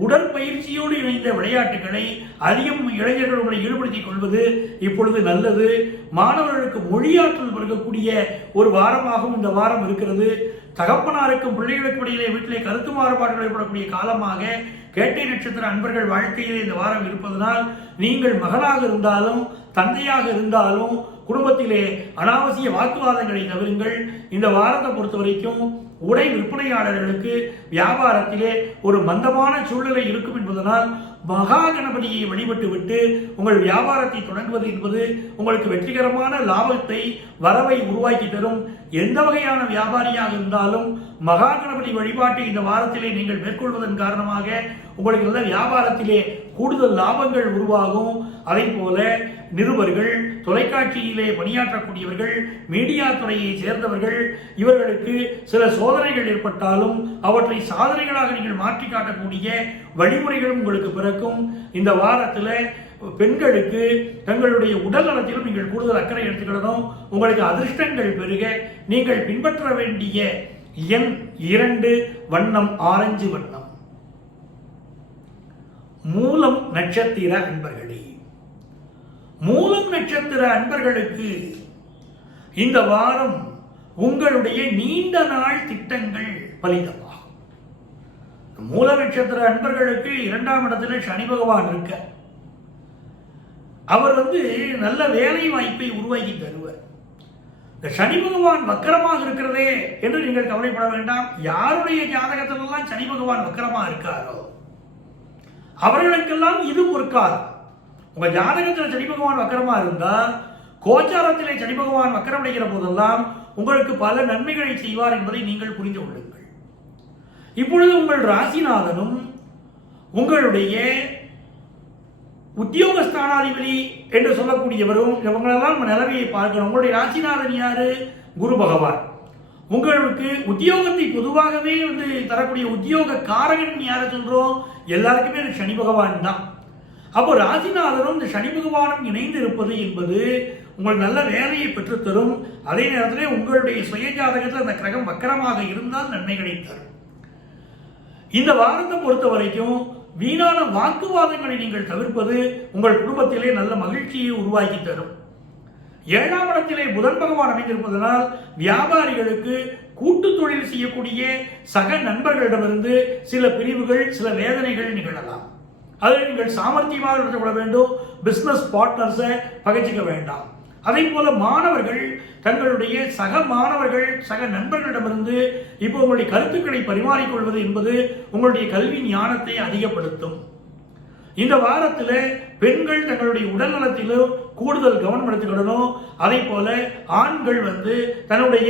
உடற்பயிற்சியோடு இணைந்த விளையாட்டுகளை அதிகம் இளைஞர்கள் உங்களை ஈடுபடுத்திக் கொள்வது இப்பொழுது நல்லது. மாணவர்களுக்கு மொழியாற்றல் பெருகக்கூடிய ஒரு வாரமாகவும் இந்த வாரம் இருக்கிறது. தகப்பனாருக்கும் பிள்ளைகளுக்கும் இடையிலே வீட்டிலே கருத்து மாறுபாடுகள் ஏற்படக்கூடிய காலமாக கேட்டை நட்சத்திர அன்பர்கள் வாழ்க்கையிலே இந்த வாரம் இருப்பதனால் நீங்கள் மகனாக இருந்தாலும் தந்தையாக இருந்தாலும் குடும்பத்திலே அனாவசிய வாக்குவாதங்களை தவிருங்கள். இந்த வாரத்தை பொறுத்த வரைக்கும் உடை விற்பனையாளர்களுக்கு வியாபாரத்திலே ஒரு மந்தமான சூழ்நிலை இருக்கும் என்பதனால் மகா கணபதியை வழிபட்டு விட்டு உங்கள் வியாபாரத்தை தொடங்குவது என்பது உங்களுக்கு வெற்றிகரமான லாபத்தை வரவை உருவாக்கி தரும். எந்த வகையான வியாபாரியாக இருந்தாலும் மகா கணபதி வழிபாட்டை இந்த வாரத்திலே நீங்கள் மேற்கொள்வதன் காரணமாக உங்களுக்கு நல்ல வியாபாரத்திலே கூடுதல் லாபங்கள் உருவாகும். அதே போல நிருபர்கள், தொலைக்காட்சியிலே பணியாற்றக்கூடியவர்கள், மீடியா துறையை சேர்ந்தவர்கள், இவர்களுக்கு சில சோதனைகள் ஏற்பட்டாலும் அவற்றை சாதனைகளாக நீங்கள் மாற்றி காட்டக்கூடிய வழிமுறைகளும் உங்களுக்கு பிறக்கும். இந்த வாரத்தில் பெண்களுக்கு தங்களுடைய உடல் நலத்திலும் நீங்கள் கூடுதல் அக்கறை எடுத்துக்கிடணும். உங்களுக்கு அதிர்ஷ்டங்கள் பெருக நீங்கள் பின்பற்ற வேண்டிய எண் 2, வண்ணம் ஆரஞ்சு வண்ணம். மூலம் நட்சத்திர அன்பர்களே, மூலம் நட்சத்திர அன்பர்களுக்கு இந்த வாரம் உங்களுடைய நீண்ட நாள் திட்டங்கள் பலிதமாகும். மூல நட்சத்திர அன்பர்களுக்கு 2ஆம் இடத்துல சனி பகவான் இருக்க, அவர் நல்ல வேலை வாய்ப்பை உருவாக்கி தருவார். இந்த சனி பகவான் வக்கரமாக இருக்கிறதே என்று நீங்கள் கவலைப்பட வேண்டாம். யாருடைய ஜாதகத்திலெல்லாம் சனி பகவான் வக்கரமாக இருக்காரோ அவர்களுக்கெல்லாம் இது ஒரு காலம். உங்க ஜாதகத்தில் சனி பகவான் வக்கரமா இருந்தா, கோச்சாரத்திலே சனி பகவான் வக்கரம் அடைகிற போதெல்லாம் உங்களுக்கு பல நன்மைகளை செய்வார் என்பதை நீங்கள் புரிந்து கொள்ளுங்கள். இப்பொழுது உங்கள் ராசிநாதனும் உங்களுடைய உத்தியோகஸ்தானாதிபதி என்று சொல்லக்கூடியவரும் இவங்களெல்லாம் நிலவையை பார்க்கணும். உங்களுடைய ராசிநாதன் யாரு? குரு பகவான். உங்களுக்கு உத்தியோகத்தை பொதுவாகவே தரக்கூடிய உத்தியோக காரகன் யாரை சொல்றோம்? எல்லாருக்குமே அது சனி பகவான் தான். அப்போ ராசிநாதனும் இந்த சனி பகவானும் இணைந்து இருப்பது என்பது உங்கள் நல்ல வேலையை பெற்றுத்தரும். அதே நேரத்தில் உங்களுடைய சுய ஜாதகத்தில் அந்த கிரகம் வக்கரமாக இருந்தால் நன்மைகளை தரும். இந்த வாரத்தை பொறுத்த வரைக்கும் வீணான வாக்குவாதங்களை நீங்கள் தவிர்ப்பது உங்கள் குடும்பத்திலே நல்ல மகிழ்ச்சியை உருவாக்கி தரும். 7ஆம் இடத்திலே புதன் பகவான் அமைந்திருப்பதனால் வியாபாரிகளுக்கு கூட்டு தொழில் செய்யக்கூடிய சக நண்பர்களிடமிருந்து சில பிரிவுகள், சில வேதனைகள் நிகழலாம். அதில் நீங்கள் சாமர்த்தியமாக நடத்தப்பட வேண்டும். பிசினஸ் பார்ட்னர்ஸை பகைச்சிக்க வேண்டாம். அதே போல மாணவர்கள் தங்களுடைய சக மாணவர்கள், சக நண்பர்களிடமிருந்து இப்போ உங்களுடைய கருத்துக்களை பரிமாறிக்கொள்வது என்பது உங்களுடைய கல்வி ஞானத்தை அதிகப்படுத்தும். இந்த வாரத்தில் பெண்கள் தங்களுடைய உடல் நலத்திலும் கூடுதல் கவனம் எடுத்துக்கிடணும். அதே போல ஆண்கள் தன்னுடைய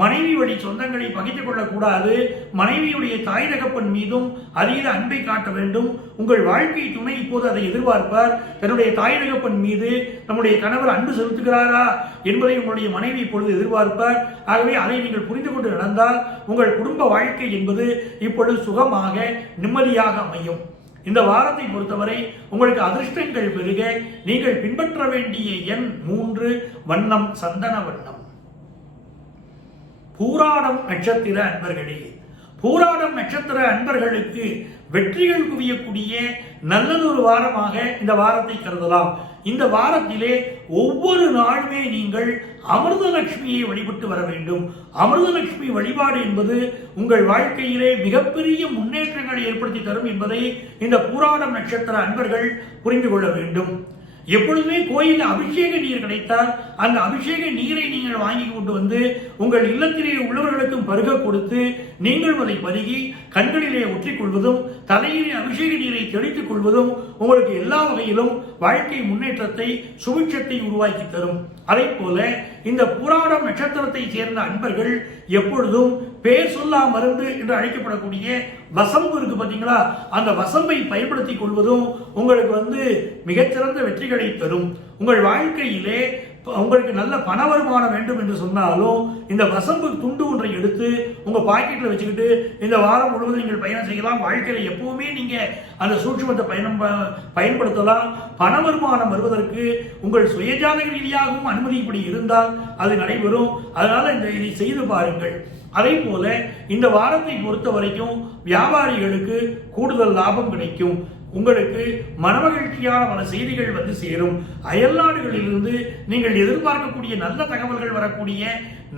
மனைவி வழி சொந்தங்களை பகிர்ந்து கொள்ளக்கூடாது. மனைவியுடைய தாய் தகப்பன் மீதும் அதீத அன்பை காட்ட வேண்டும். உங்கள் வாழ்க்கை துணை இப்போது அதை எதிர்பார்ப்பார். தன்னுடைய தாய் தகப்பன் மீது நம்முடைய கணவர் அன்பு செலுத்துகிறாரா என்பதை உங்களுடைய மனைவி இப்பொழுது எதிர்பார்ப்பார். ஆகவே அதை நீங்கள் புரிந்து கொண்டு நடந்தால் உங்கள் குடும்ப வாழ்க்கை என்பது இப்பொழுது சுகமாக நிம்மதியாக அமையும். இந்த வாரத்தை பொறுத்தவரை உங்களுக்கு அதிர்ஷ்டங்கள் பெருக நீங்கள் பின்பற்ற வேண்டிய எண் 3, வண்ணம் சந்தன வண்ணம். பூராடம் நட்சத்திர அன்பர்களே, பூராடம் நட்சத்திர அன்பர்களுக்கு வெற்றிகள் குவியக்கூடிய நல்லதொரு வாரமாக இந்த வாரத்தை கருதலாம். இந்த வாரத்திலே ஒவ்வொரு நாளுமே நீங்கள் அமிர்தலட்சுமியை வழிபட்டு வர வேண்டும். அமிர்தலட்சுமி வழிபாடு என்பது உங்கள் வாழ்க்கையிலே மிகப்பெரிய முன்னேற்றங்களை ஏற்படுத்தி தரும் என்பதை இந்த பூராடம் நட்சத்திர அன்பர்கள் புரிந்து கொள்ள வேண்டும். எப்பொழுதுமே கோயிலில் அபிஷேக நீர் கிடைத்தால் அந்த அபிஷேக நீரை நீங்கள் வாங்கி கொண்டு உங்கள் இல்லத்திலே உள்ளவர்களுக்கும் பருக கொடுத்து நீங்களும் அதை பருகி கண்களிலே ஒற்றிக்கொள்வதும் தலையிலே அபிஷேக நீரை தெளித்துக் கொள்வதும் உங்களுக்கு எல்லா வகையிலும் வாழ்க்கை முன்னேற்றத்தை, சுபிட்சத்தை உருவாக்கி தரும். அதே போல இந்த பூராடம் நட்சத்திரத்தை சேர்ந்த அன்பர்கள் எப்பொழுதும் பேர் சொல்லா மருந்து என்று அழைக்கப்படக்கூடிய வசம்பு இருக்கு பார்த்தீங்களா, அந்த வசம்பை பயன்படுத்திக் கொள்வதும் உங்களுக்கு மிகச்சிறந்த வெற்றிகளை தரும். உங்கள் வாழ்க்கையிலே உங்களுக்கு நல்ல பண வருமானம் வேண்டும் என்று சொன்னாலும் இந்த வசம்பு துண்டு ஒன்றை எடுத்து உங்க பாக்கெட்ல வச்சுக்கிட்டு இந்த வாரம் முழுவதும் நீங்கள் பயணம் செய்யலாம். வாழ்க்கையில எப்பவுமே நீங்க அந்த சூட்சுமத்தை பயன்படுத்தலாம். பண வருமானம் வருவதற்கு உங்கள் சுயஜாதக ரீதியாகவும் அனுமதி இப்படி இருந்தால் அது நடைபெறும். அதனால இதை செய்து பாருங்கள். அதே போல இந்த வாரத்தை பொறுத்த வரைக்கும் வியாபாரிகளுக்கு கூடுதல் லாபம் கிடைக்கும். உங்களுக்கு மனமகிழ்ச்சியான பல செய்திகள் சேரும். அயல்நாடுகளிலிருந்து நீங்கள் எதிர்பார்க்கக்கூடிய நல்ல தகவல்கள் வரக்கூடிய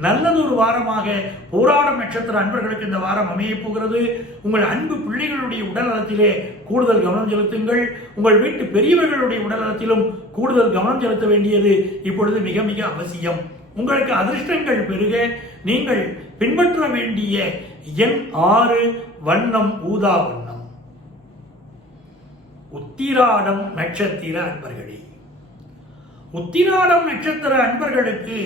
நல்லதொரு வாரமாக போராடும் நட்சத்திர அன்பர்களுக்கு இந்த வாரம் அமைய போகிறது. உங்கள் அன்பு பிள்ளைகளுடைய உடல் நலத்திலே கூடுதல் கவனம் செலுத்துங்கள். உங்கள் வீட்டு பெரியவர்களுடைய உடல் நலத்திலும் கூடுதல் கவனம் செலுத்த வேண்டியது இப்பொழுது மிக மிக அவசியம். உங்களுக்கு அதிர்ஷ்டங்கள் பெருக நீங்கள் பின்பற்ற வேண்டிய எண் 6, வண்ணம் ஊதா வண்ணம். உத்திராடம் நட்சத்திர அன்பர்களே, உத்திராடம் நட்சத்திர அன்பர்களுக்கு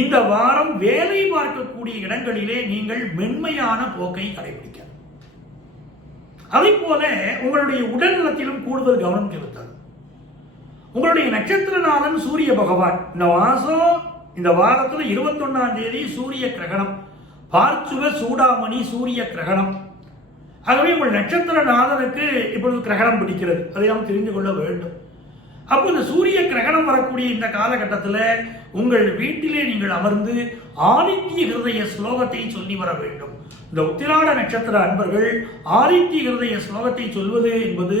இந்த வாரம் வேலை பார்க்கக்கூடிய இடங்களிலே நீங்கள் மென்மையான போக்கை கடைபிடிக்கணும். அதே போல உங்களுடைய உடல் நலத்திலும் கூடுதல் கவனம் செலுத்தணும். உங்களுடைய நட்சத்திரநாதன் சூரிய பகவான். இந்த வாரத்தில் 21ஆம் தேதி சூரிய கிரகணம், பார்ச்சுவ சூடாமணி சூரிய கிரகணம். ஆகவே உங்கள் நட்சத்திரநாதனுக்கு இப்பொழுது கிரகணம் பிடிக்கிறது, அதை நாம் தெரிந்து கொள்ள வேண்டும். அப்போ இந்த சூரிய கிரகணம் வரக்கூடிய இந்த காலகட்டத்தில் உங்கள் வீட்டிலே நீங்கள் அமர்ந்து ஆதித்ய ஹிருதய ஸ்லோகத்தை சொல்லி வர வேண்டும். இந்த உத்திராட நட்சத்திர அன்பர்கள் ஆதித்ய ஹிருதய ஸ்லோகத்தை சொல்வது என்பது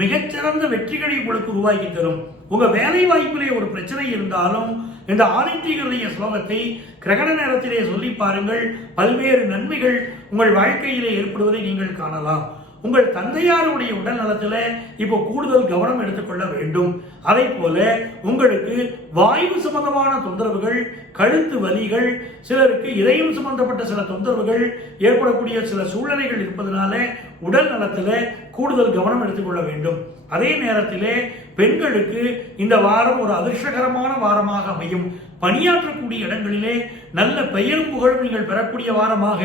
மிகச்சிறந்த வெற்றிகளை உங்களுக்கு உருவாக்கி தரும். உங்க வேலை வாய்ப்பிலே ஒரு பிரச்சனை இருந்தாலும் இந்த ஆதித்ய ஹிருதய ஸ்லோகத்தை கிரகண நேரத்திலே சொல்லி பாருங்கள். பல்வேறு நன்மைகள் உங்கள் வாழ்க்கையிலே ஏற்படுவதை நீங்கள் காணலாம். உங்கள் தந்தையாருடைய உடல் நலத்தில் இப்போ கூடுதல் கவனம் எடுத்துக்கொள்ள வேண்டும். அதே போல உங்களுக்கு வாயு சம்பந்தமான தொந்தரவுகள், கழுத்து வலிகள், சிலருக்கு இதயம் சம்பந்தப்பட்ட சில தொந்தரவுகள் ஏற்படக்கூடிய சில சூழ்நிலைகள் இருப்பதனால உடல் நலத்தில் கூடுதல் கவனம் எடுத்துக்கொள்ள வேண்டும். அதே நேரத்திலே பெண்களுக்கு இந்த வாரம் ஒரு அதிர்ஷ்டகரமான வாரமாக அமையும். பணியாற்றக்கூடிய இடங்களிலே நல்ல பெயரும் புகழும் நீங்கள் பெறக்கூடிய வாரமாக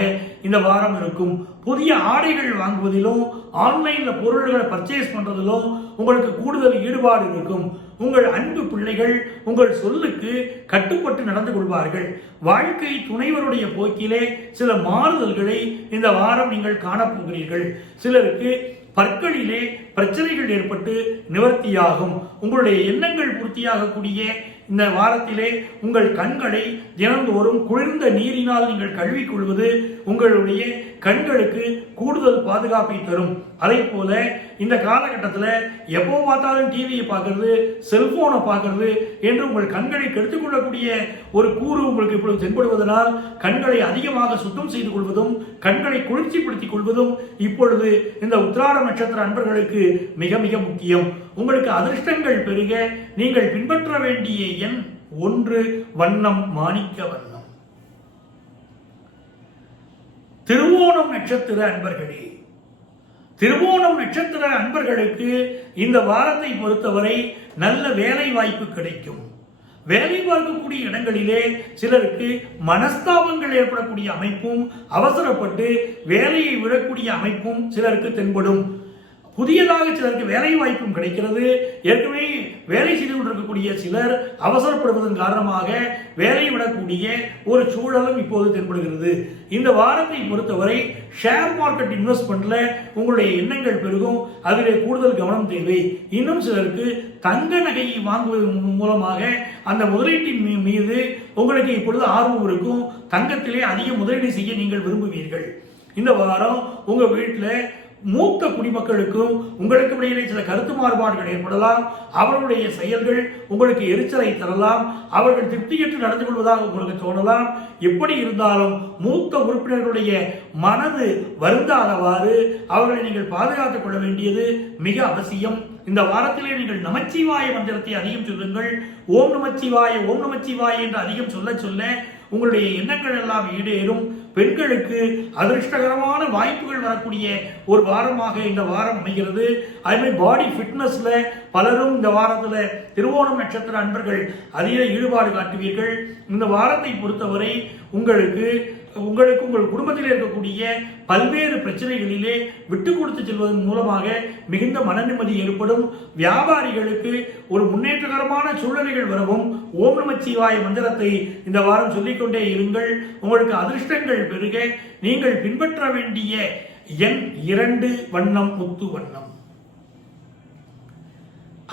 இந்த வாரம் இருக்கும். புதிய ஆடைகள் வாங்குவதிலும் ஆன்லைன்ல பொருள்களை பர்ச்சேஸ் பண்றதிலும் உங்களுக்கு கூடுதல் ஈடுபாடு இருக்கும். உங்கள் அன்பு பிள்ளைகள் உங்கள் சொல்லுக்கு கட்டுப்பட்டு நடந்து கொள்வார்கள். வாழ்க்கை துணைவருடைய போக்கிலே சில மாறுதல்களை இந்த வாரம் நீங்கள் காணப்போகிறீர்கள். சிலருக்கு பற்களிலே பிரச்சனைகள் ஏற்பட்டு நிவர்த்தியாகும். உங்களுடைய எண்ணங்கள் பூர்த்தியாகக்கூடிய இந்த வாரத்திலே உங்கள் கண்களை தினந்தோறும் குளிர்ந்த நீரினால் நீங்கள் கழுவிக்கொள்வது உங்களுடைய கண்களுக்கு கூடுதல் பாதுகாப்பை தரும். அதே போல இந்த காலகட்டத்தில் எப்போ பார்த்தாலும் டிவியை பார்க்கறது, செல்போனை பார்க்கறது என்று உங்கள் கண்களை கெடுத்துக் கொள்ளக்கூடிய ஒரு கூறு உங்களுக்கு இப்பொழுது தென்படுவதனால் கண்களை அதிகமாக சுத்தம் செய்து கொள்வதும் கண்களை குளிர்ச்சிப்படுத்திக் கொள்வதும் இப்பொழுது இந்த உத்திராட நட்சத்திர அன்பர்களுக்கு மிக மிக முக்கியம். உங்களுக்கு அதிர்ஷ்டங்கள் பெருக நீங்கள் பின்பற்ற வேண்டிய எண் 1, வண்ணம் மாணிக்க வண்ணம். திருவோணம் நட்சத்திர அன்பர்களே, திருவோணம் நட்சத்திர அன்பர்களுக்கு இந்த வாரத்தை பொறுத்தவரை நல்ல வேலை வாய்ப்பு கிடைக்கும். வேலை பார்க்கக்கூடிய இடங்களிலே சிலருக்கு மனஸ்தாபங்கள் ஏற்படக்கூடிய அமைப்பும் அவசரப்பட்டு வேலையை விடக்கூடிய அமைப்பும் சிலருக்கு தென்படும். புதியதாக சிலருக்கு வேலை வாய்ப்பும் கிடைக்கிறது. ஏற்கனவே வேலை செய்து கொண்டிருக்கக்கூடிய சிலர் அவசரப்படுவதன் காரணமாக வேலையை விடக்கூடிய ஒரு சூழலும் இப்போது தென்படுகிறது. இந்த வாரத்தை பொறுத்தவரை ஷேர் மார்க்கெட் இன்வெஸ்ட்மெண்ட்ல உங்களுடைய எண்ணங்கள் பெருகும். அதிலே கூடுதல் கவனம் தேவை. இன்னும் சிலருக்கு தங்க நகையை வாங்குவதன் மூலமாக அந்த முதலீட்டின் மீது உங்களுக்கு இப்பொழுது ஆர்வம் இருக்கும். தங்கத்திலே அதிக முதலீடு செய்ய நீங்கள் விரும்புவீர்கள். இந்த வாரம் உங்க வீட்டில் மூத்த குடிமக்களுக்கும் உங்களுக்கு இடையிலே சில கருத்து மாறுபாடுகள் ஏற்படலாம். அவர்களுடைய செயல்கள் உங்களுக்கு எரிச்சலை தரலாம். அவர்கள் திருப்தியற்று நடந்து கொள்வதாக உங்களுக்கு தோணலாம். எப்படி இருந்தாலும் மூத்த உறுப்பினர்களுடைய மனது வருந்தாதவாறு அவர்களை நீங்கள் பாதுகாத்துக் கொள்ள வேண்டியது மிக அவசியம். இந்த வாரத்திலே நீங்கள் நமச்சிவாய மந்திரத்தை அதிகம் சொல்லுங்கள். ஓம் நமச்சிவாய ஓம் நமச்சிவாய என்று அதிகம் சொல்ல சொல்ல உங்களுடைய எண்ணங்கள் எல்லாம் ஈடேறும். பெண்களுக்கு அதிர்ஷ்டகரமான வாய்ப்புகள் வரக்கூடிய ஒரு வாரமாக இந்த வாரம் அமைகிறது. அதுமாதிரி பாடி ஃபிட்னஸ்ல பலரும் இந்த வாரத்தில் திருவோணம் நட்சத்திர அன்பர்கள் அதிக ஈடுபாடு காட்டுவீர்கள். இந்த வாரத்தை பொறுத்தவரை உங்களுக்கு உங்கள் குடும்பத்தில் இருக்கக்கூடிய பல்வேறு பிரச்சனைகளிலே விட்டு கொடுத்து செல்வதன் மூலமாக மிகுந்த மன நிம்மதி ஏற்படும். வியாபாரிகளுக்கு ஒரு முன்னேற்றகரமான சூழ்நிலைகள் வரவும் ஓம் நமச்சிவாய மந்திரத்தை இந்த வாரம் சொல்லிக்கொண்டே இருங்கள். உங்களுக்கு அதிர்ஷ்டங்கள் பெருக நீங்கள் பின்பற்ற வேண்டிய எண் 2, வண்ணம் முத்து வண்ணம்.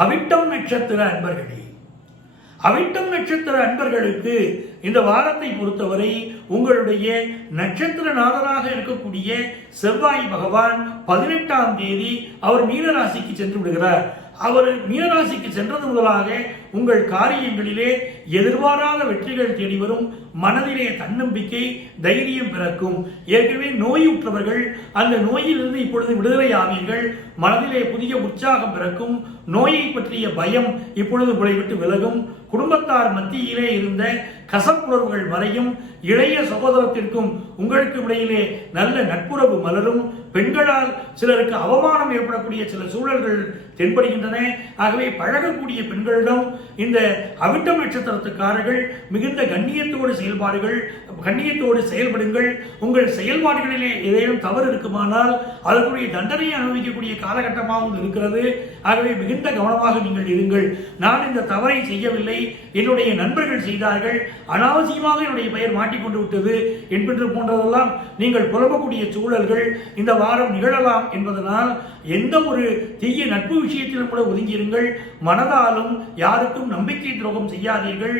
அவிட்டம் நட்சத்திர அன்பர்களே, அவிட்டம் நட்சத்திர அன்பர்களுக்கு இந்த வாரத்தை பொறுத்தவரை உங்களுடைய நட்சத்திர நாதனாக இருக்கக்கூடிய செவ்வாய் பகவான் 18ஆம் தேதி அவர் மீனராசிக்கு சென்று விடுகிறார். அவர் மீனராசிக்கு சென்றது முதலாக உங்கள் காரியங்களிலே எதிர்பாராத வெற்றிகள் தேடி வரும். மனதிலே தன்னம்பிக்கை தைரியம் பிறக்கும். ஏற்கனவே நோயுற்றவர்கள் அந்த நோயிலிருந்து இப்பொழுது விடுதலை ஆவீர்கள். மனதிலே புதிய உற்சாகம் பிறக்கும். நோயை பற்றிய பயம் இப்பொழுது விட்டு விலகும். குடும்பத்தார் மத்தியிலே இருந்த கசப்புணர்வுகள் மறையும். இளைய சகோதரத்திற்கும் உங்களுக்கு இடையிலே நல்ல நட்புறவு மலரும். பெண்களால் சிலருக்கு அவமானம் ஏற்படக்கூடிய சில சூழல்கள் தென்படுகின்றன. ஆகவே பழகக்கூடிய பெண்களிடம் இந்த அவிட்டம் நட்சத்திரத்துக்காரர்கள் மிகுந்த கண்ணியத்தோடு செயல்படுங்கள். உங்கள் செயல்பாடுகளிலே ஏதேனும் தவறு இருக்குமானால் அதற்குரிய தண்டனையை அனுபவிக்கக்கூடிய காலகட்டமாகவும் இருக்கிறது. ஆகவே மிகுந்த கவனமாக நீங்கள் இருங்கள். நான் இந்த தவறை செய்யவில்லை, என்னுடைய நண்பர்கள் செய்தார்கள், அனாவசியமாக என்னுடைய பெயர் மாட்டிக்கொண்டு விட்டது என்பது போன்றதெல்லாம் நீங்கள் புலம்பக்கூடிய சூழல்கள் இந்த வாரம் நிகழலாம் என்பதனால் எந்த ஒரு தீய நட்பு விஷயத்திலும் கூட ஒதுங்கியிருங்கள். மனதாலும் யாருக்கும் நம்பிக்கை துரோகம் செய்யாதீர்கள்.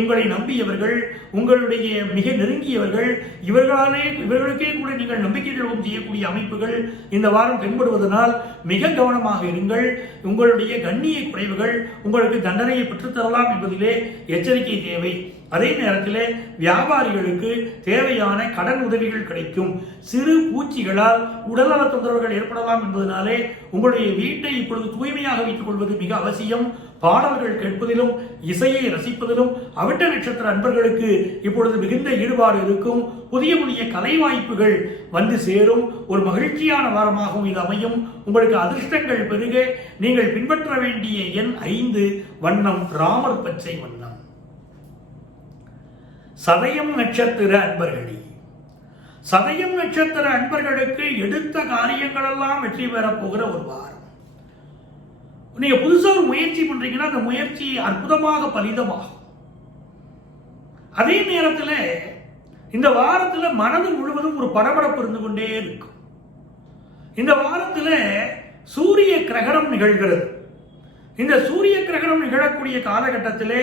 உங்களை நம்பியவர்கள், உங்களுடைய மிக நெருங்கியவர்கள், இவர்களுக்கே கூட நீங்கள் நம்பிக்கை துரோகம் செய்யக்கூடிய அமைப்புகள் இந்த வாரம் தென்படுவதனால் மிக கவனமாக இருங்கள். உங்களுடைய கண்ணிய குறைவுகள் உங்களுக்கு தண்டனையை பெற்றுத்தரலாம் என்பதிலே எச்சரிக்கை தேவை. அதே நேரத்தில் வியாபாரிகளுக்கு தேவையான கடன் உதவிகள் கிடைக்கும். சிறு பூச்சிகளால் உடல்நல தொந்தரவுகள் ஏற்படலாம் என்பதனாலே உங்களுடைய வீட்டை இப்பொழுது தூய்மையாக வைத்துக் கொள்வது மிக அவசியம். பாடல்கள் கேட்பதிலும் இசையை ரசிப்பதிலும் அவிட்ட நட்சத்திர அன்பர்களுக்கு இப்பொழுது மிகுந்த ஈடுபாடு இருக்கும். புதிய புதிய கலை வாய்ப்புகள் வந்து சேரும். ஒரு மகிழ்ச்சியான வாரமாகவும் இது அமையும். உங்களுக்கு அதிர்ஷ்டங்கள் பெருக நீங்கள் பின்பற்ற வேண்டிய எண் 5, வண்ணம் ராமர் பச்சை வண்ணம். சதயம் நட்சத்திர அன்பர்களே, சதயம் நட்சத்திர அன்பர்களுக்கு எடுத்த காரியங்களெல்லாம் வெற்றி பெறப் போகிற ஒரு வாரம். நீங்க புதுசா ஒரு முயற்சி பண்றீங்கன்னா அந்த முயற்சி அற்புதமாக பலிதமாகும். அதே நேரத்தில் இந்த வாரத்தில் மனது முழுவதும் ஒரு படபடப்பு இருந்து கொண்டே இருக்கும். இந்த வாரத்தில் சூரிய கிரகணம் நிகழ்கிறது. இந்த சூரிய கிரகணம் நிகழக்கூடிய காலகட்டத்திலே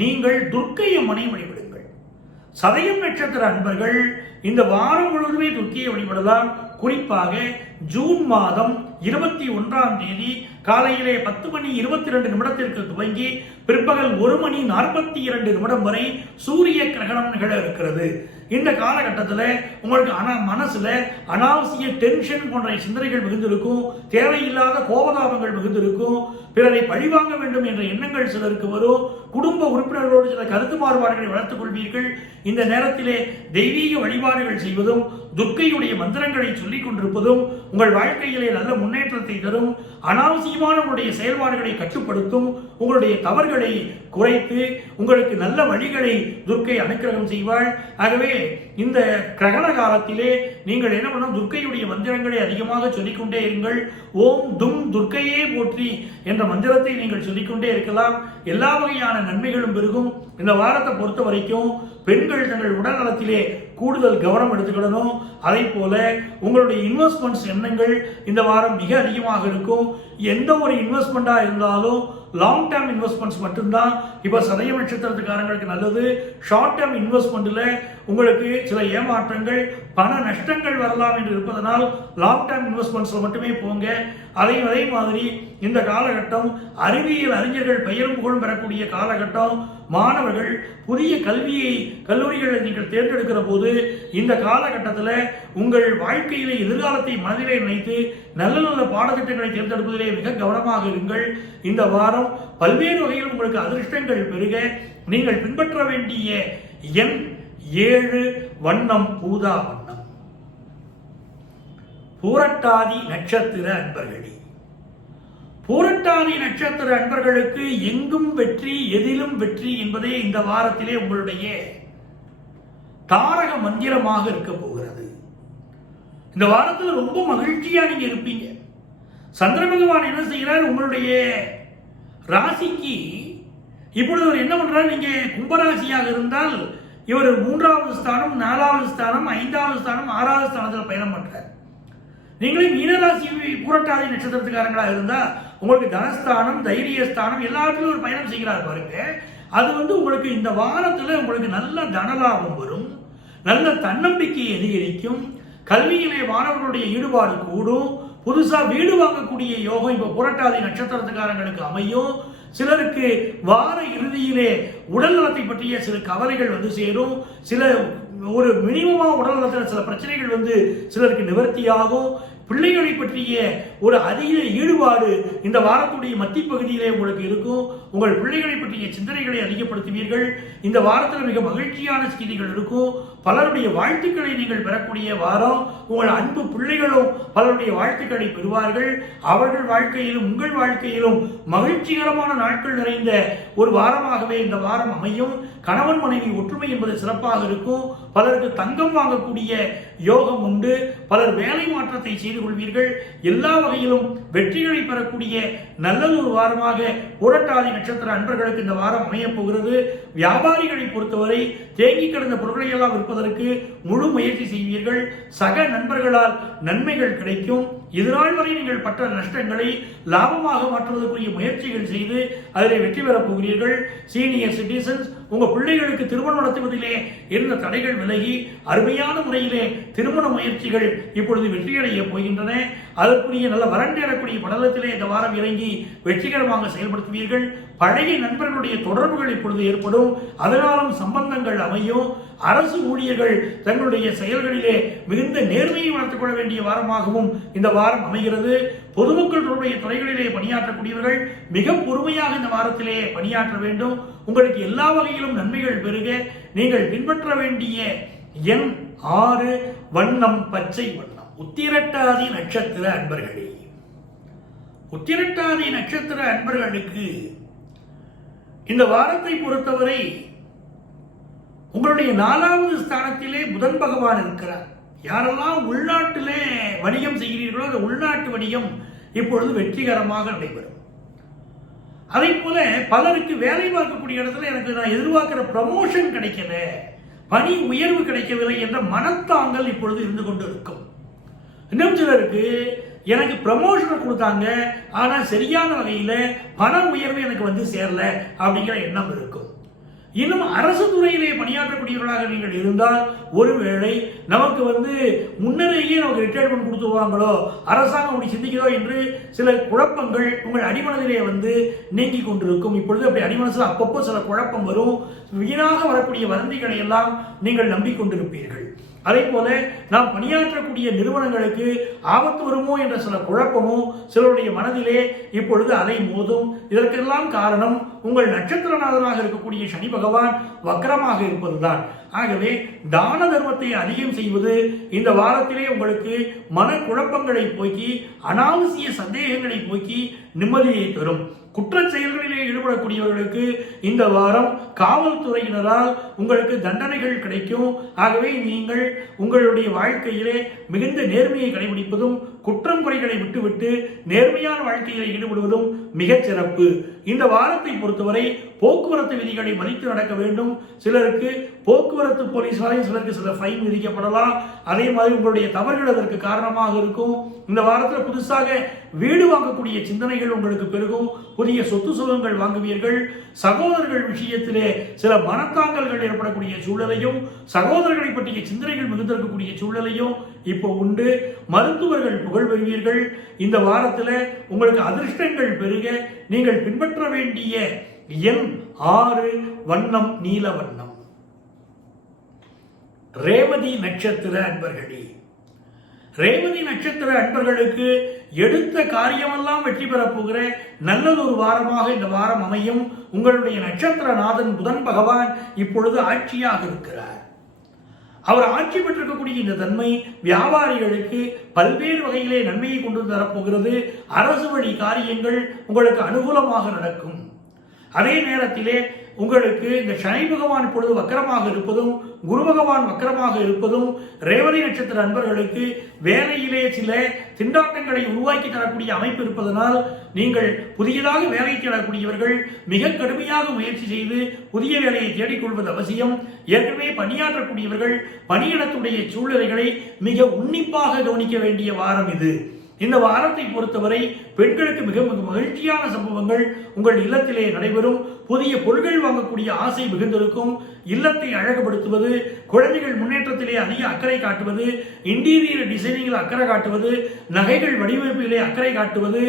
நீங்கள் துர்க்கை அம்மனை வழிபடுங்கள். சதயம் நட்சத்திர அன்பர்கள் இந்த வாரம் முழுவதுமே துர்க்கையை வழிபடலாம். குறிப்பாக ஜூன் மாதம் 21ஆம் தேதி காலையிலே 10:22 துவங்கி பிற்பகல் 1:42 வரை சூரிய கிரகணம் நிகழ இருக்கிறது. இந்த காலகட்டத்தில் உங்களுக்கு மனசுல அனாவசிய டென்ஷன் போன்ற சிந்தனைகள் மிகுந்திருக்கும், தேவையில்லாத கோபதாபங்கள் மிகுந்திருக்கும், பிறரை பழிவாங்க வேண்டும் என்ற எண்ணங்கள் சிலருக்கு வரும், குடும்ப உறுப்பினர்களோடு சில கருத்து மாறுபாடுகளை வளர்த்துக் கொள்வீர்கள். இந்த நேரத்திலே தெய்வீக வழிபாடுகள் செய்வதும் துர்க்கையுடைய மந்திரங்களை சொல்லிக் கொண்டிருப்பதும் உங்கள் வாழ்க்கையிலே நல்ல முன்னேற்றத்தை தரும். அனாவசியமான உங்களுடைய செயல்பாடுகளை கட்டுப்படுத்தும். உங்களுடைய தவறுகளை குறைத்து உங்களுக்கு நல்ல வழிகளை துர்க்கை அனுக்கிரகம் செய்வாள். ஆகவே இந்த கிரகண காலத்திலே நீங்கள் என்ன பண்ணணும், துர்க்கையுடைய மந்திரங்களை அதிகமாக சொல்லிக்கொண்டே இருங்கள். ஓம் தும் துர்க்கையே போற்றி என்ற மந்திரத்தை நீங்கள் சொல்லிக்கொண்டே இருக்கலாம். எல்லா வகையான நன்மைகளும் பெருகும். இந்த வாரத்தை பொறுத்த வரைக்கும் பெண்கள் தங்கள் உடல் நலத்திலே கூடுதல் கவனம் எடுத்துக்கிடணும். அதே போல உங்களுடைய இன்வெஸ்ட்மெண்ட்ஸ் எண்ணங்கள் இந்த வாரம் மிக அதிகமாக இருக்கும். எந்த ஒரு இன்வெஸ்ட்மெண்டா இருந்தாலும் லாங் டேர்ம் இன்வெஸ்ட்மெண்ட்ஸ் மட்டும்தான் இப்ப சதய நட்சத்திரத்துக்காரங்களுக்கு நல்லது. ஷார்ட் டேர்ம் இன்வெஸ்ட்மெண்ட்ல உங்களுக்கு சில ஏமாற்றங்கள், பண நஷ்டங்கள் வரலாம் என்று இருப்பதனால் லாங் டேர்ம் இன்வெஸ்ட்மெண்ட்ஸ்ல மட்டுமே போங்க. அதே மாதிரி இந்த காலகட்டம் அறிவியல் அறிஞர்கள் பெயரும் புகழும் பெறக்கூடிய காலகட்டம். மாணவர்கள் புதிய கல்லூரிகளை நீங்கள் தேர்ந்தெடுக்கிற போது இந்த காலகட்டத்தில் உங்கள் வாழ்க்கையிலே எதிர்காலத்தை மனதிலே நினைத்து நல்ல நல்ல பாடத்திட்டங்களை தேர்ந்தெடுப்பதிலே மிக கவனமாக இருங்கள். இந்த வாரம் பல்வேறு வகையில் உங்களுக்கு அதிர்ஷ்டங்கள் பெருக. நீங்கள் பின்பற்ற வேண்டிய எண் 7, வண்ணம் ஊதா வண்ணம். பூரட்டாதி நட்சத்திர அன்பர்களே, பூரட்டாதி நட்சத்திர அன்பர்களுக்கு எங்கும் வெற்றி, எதிலும் வெற்றி என்பதே இந்த வாரத்திலே உங்களுடைய தாரக மந்திரமாக இருக்க போகிறது. இந்த வாரத்தில் ரொம்ப மகிழ்ச்சியா நீங்க இருப்பீங்க. சந்திர பகவான் என்ன செய்கிறார், உங்களுடைய ராசிக்கு இப்பொழுது அவர் என்ன பண்றார், நீங்க கும்பராசியாக இருந்தால் இவர் 3வது ஸ்தானம், 4வது ஸ்தானம், 5வது ஸ்தானம், 6வது ஸ்தானத்தில் பயணம் பண்றார். நீங்களே மீனராசி பூரட்டாதி நட்சத்திரத்துக்காரங்களா இருந்தா உங்களுக்கு தனஸ்தானம், தைரியஸ்தானம் எல்லாத்திலும் ஒரு பயணம் செய்கிறார் பாருங்க. அது உங்களுக்கு இந்த வாரத்தில் உங்களுக்கு நல்ல தனலாபம் வரும், நல்ல தன்னம்பிக்கை அதிகரிக்கும், கல்வியிலே மாணவர்களுடைய ஈடுபாடு கூடும், புதுசா வீடு வாங்கக்கூடிய யோகம் இப்ப புரட்டாதி நட்சத்திரத்துக்காரங்களுக்கு அமையும். சிலருக்கு வார இறுதியிலே உடல் நலத்தை பற்றிய சில கவலைகள் சேரும். சில ஒரு மினிமமா உடல் நலத்தில் சில பிரச்சனைகள் சிலருக்கு நிவர்த்தியாகும். பிள்ளைகளை பற்றிய ஒரு அதிக ஈடுபாடு இந்த வாரத்துடைய மத்திய பகுதியிலே உங்களுக்கு இருக்கும். உங்கள் பிள்ளைகளை பற்றிய சிந்தனைகளை அதிகப்படுத்துவீர்கள். இந்த வாரத்தில் மிக மகிழ்ச்சியான செய்திகள் இருக்கும். பலருடைய வாழ்த்துக்களை நீங்கள் பெறக்கூடிய வாரம். உங்கள் அன்பு பிள்ளைகளும் பலருடைய வாழ்த்துக்களை பெறுவார்கள். அவர்கள் வாழ்க்கையிலும் உங்கள் வாழ்க்கையிலும் மகிழ்ச்சிகரமான நாட்கள் நிறைந்த ஒரு வாரமாகவே இந்த வாரம் அமையும். கணவன் மனைவி ஒற்றுமை என்பது சிறப்பாக இருக்கும். பலருக்கு தங்கம் வாங்கக்கூடிய யோகம் உண்டு. பலர் வேலை மாற்றத்தை செய்து கொள்வீர்கள். எல்லா வகையிலும் வெற்றிகளை பெறக்கூடிய நல்ல ஒரு வாரமாக புரட்டாதி நட்சத்திர அன்பர்களுக்கு இந்த வாரம் அமையப் போகிறது. வியாபாரிகளை பொறுத்தவரை தேங்கி கிடந்த பொருட்களை எல்லாம் விற்பதற்கு முழு முயற்சி செய்வீர்கள். சக நண்பர்களால் நன்மைகள் கிடைக்கும். இதுநாள் வரை நீங்கள் பட்ட நஷ்டங்களை லாபமாக மாற்றுவதற்குரிய முயற்சிகள் செய்து அதில் வெற்றி பெறப் போகிறீர்கள். சீனியர் சிட்டிசன்ஸ், உங்க பிள்ளைகளுக்கு திருமணம் நடத்துவதிலே இருந்த தடைகள் விலகி அருமையான முறையிலே திருமண முயற்சிகள் இப்பொழுது வெற்றியடைய போகின்றன. அதற்குரிய நல்ல வரண்டேறக்கூடிய படலத்திலே இந்த வாரம் இறங்கி வெற்றிகரமாக செயல்படுத்துவீர்கள். பழைய நண்பர்களுடைய தொடர்புகள் இப்பொழுது ஏற்படும். அதனாலும் சம்பந்தங்கள் அமையும். அரசு ஊழியர்கள் தங்களுடைய செயல்களிலே மிகுந்த நேர்மையை வளர்த்துக் கொள்ள வேண்டிய வாரமாகவும் இந்த வாரம் அமைகிறது. பொதுமக்கள் தொடர்புடைய துறைகளிலே பணியாற்றக்கூடியவர்கள் மிக பொறுமையாக இந்த வாரத்திலே பணியாற்ற வேண்டும். உங்களுக்கு எல்லா வகையிலும் நன்மைகள் பெருக. நீங்கள் பின்பற்ற வேண்டிய எண் 6, வண்ணம் பச்சை வண்ணம். உத்திரட்டாதி நட்சத்திர அன்பர்களே, உத்திரட்டாதி நட்சத்திர அன்பர்களுக்கு இந்த வாரத்தை பொறுத்தவரை உங்களுடைய 4வது ஸ்தானத்திலே புதன் பகவான் இருக்கிறார். யாரெல்லாம் உள்நாட்டிலே வணிகம் செய்கிறீர்களோ அந்த உள்நாட்டு வணிகம் இப்பொழுது வெற்றிகரமாக நடைபெறும். அதே போல பலருக்கு வேலை பார்க்கக்கூடிய இடத்துல எனக்கு நான் எதிர்பார்க்கிற ப்ரமோஷன் கிடைக்கல, பணி உயர்வு கிடைக்கவில்லை என்ற மனத்தாங்கல் இப்பொழுது இருந்து கொண்டு இருக்கும். இன்னும் சிலருக்கு எனக்கு ப்ரமோஷனை கொடுத்தாங்க, ஆனா சரியான வகையில பண உயர்வு எனக்கு வந்து சேரல அப்படிங்கிற எண்ணம் இருக்கும். இன்னும் அரசு துறையிலே பணியாற்றக்கூடியவர்களாக நீங்கள் இருந்தால் ஒருவேளை நமக்கு வந்து முன்னரேயே நமக்கு ரிட்டையர்மெண்ட் கொடுத்துருவாங்களோ, அரசாங்கம் அப்படி சிந்திக்கிறதோ என்று சில குழப்பங்கள் உங்கள் அடிமனதிலே வந்து நீங்கி கொண்டிருக்கும். இப்பொழுது அப்படி அடிமனசில் அப்பப்போ சில குழப்பம் வரும். வீணாக வரக்கூடிய வதந்திகளை எல்லாம் நீங்கள் நம்பிக்கொண்டிருப்பீர்கள். அதே போல நாம் பணியாற்றக்கூடிய நிறுவனங்களுக்கு ஆபத்து வருமோ என்ற சில குழப்பமும் சிலருடைய மனதிலே இப்பொழுது அலை மோதும். இதற்கெல்லாம் காரணம் உங்கள் நட்சத்திரநாதனாக இருக்கக்கூடிய சனி பகவான் வக்கரமாக இருப்பதுதான். ஆகவே தான தர்மத்தை அதிகம் செய்வது இந்த வாரத்திலே உங்களுக்கு மனக்குழப்பங்களை போக்கி அனாவசிய சந்தேகங்களை போக்கி நிம்மதியை தரும். குற்ற செயல்களிலே ஈடுபடக்கூடியவர்களுக்கு இந்த வாரம் காவல்துறையினரால் உங்களுக்கு தண்டனைகள் கிடைக்கும். ஆகவே நீங்கள் உங்களுடைய வாழ்க்கையிலே மிகுந்த நேர்மையை கடைபிடிப்பதும் குற்றம் குறைகளை விட்டுவிட்டு நேர்மையான வாழ்க்கையில் ஈடுபடுவதும் மிகச் சிறப்பு. இந்த வாரத்தை பொறுத்தவரை போக்குவரத்து விதிகளை மதித்து நடக்க வேண்டும். சிலருக்கு போக்குவரத்து போலீசாரையும் சிலருக்கு சில ஃபைன் விதிக்கப்படலாம். அதே மாதிரி உங்களுடைய தவறுகள் அதற்கு காரணமாக இருக்கும். இந்த வாரத்தில் புதுசாக வீடு வாங்கக்கூடிய சிந்தனைகள் உங்களுக்கு பெருகும். புதிய சொத்து சுகங்கள் வாங்குவீர்கள். சகோதரர்கள் விஷயத்திலே சில மனத்தாங்கல்கள் ஏற்படக்கூடிய சூழலையும் சகோதரர்களை பற்றிய சிந்தனைகள் மிகுந்திருக்கக்கூடிய சூழலையும் இப்போ உண்டு. மருத்துவர்கள் புகழ் பெறுவீர்கள். இந்த வாரத்தில் உங்களுக்கு அதிர்ஷ்டங்கள் பெருக நீங்கள் பின்பற்ற வேண்டிய எண் 6, வண்ணம் நீல வண்ணம். ரேவதி நட்சத்திர அன்பர்களே, ரேவதி நட்சத்திர அன்பர்களுக்கு எடுத்த காரியமெல்லாம் வெற்றி பெறப் போகிற நல்லதொரு வாரமாக இந்த வாரம் அமையும். உங்களுடைய நட்சத்திரநாதன் புதன் பகவான் இப்பொழுது ஆட்சியாக இருக்கிறார். அவர் ஆட்சி பெற்றிருக்கக்கூடிய இந்த தன்மை வியாபாரிகளுக்கு பல்வேறு வகையிலே நன்மையை கொண்டு தரப்போகிறது. அரசு வழி காரியங்கள் உங்களுக்கு அனுகூலமாக நடக்கும். அதே நேரத்திலே உங்களுக்கு இந்த சனி பகவான் இப்பொழுது வக்கரமாக இருப்பதும் குரு பகவான் வக்கரமாக இருப்பதும் ரேவதி நட்சத்திர அன்பர்களுக்கு வேலையிலே சில திண்டாட்டங்களை உருவாக்கி தரக்கூடிய அமைப்பு இருப்பதனால் நீங்கள் புதியதாக வேலை தேடக்கூடியவர்கள் மிக கடுமையாக முயற்சி செய்து புதிய வேலையை தேடிக்கொள்வது அவசியம். ஏற்கனவே பணியாற்றக்கூடியவர்கள் பணியிடத்துடைய சூழ்நிலைகளை மிக உன்னிப்பாக கவனிக்க வேண்டிய வாரம் இது. இந்த வாரத்தை பொறுத்தவரை பெண்களுக்கு மிக மிக மகிழ்ச்சியான சம்பவங்கள் உங்கள் இல்லத்திலே நடைபெறும். புதிய பொருட்கள் வாங்கக்கூடிய ஆசை மிகுந்திருக்கும். இல்லத்தை அழகுபடுத்துவது, குழந்தைகள் முன்னேற்றத்திலே அதிக அக்கறை காட்டுவது, இன்டீரியர் டிசைனிங்கில் அக்கறை காட்டுவது, நகைகள் வடிவமைப்பிலே அக்கறை காட்டுவது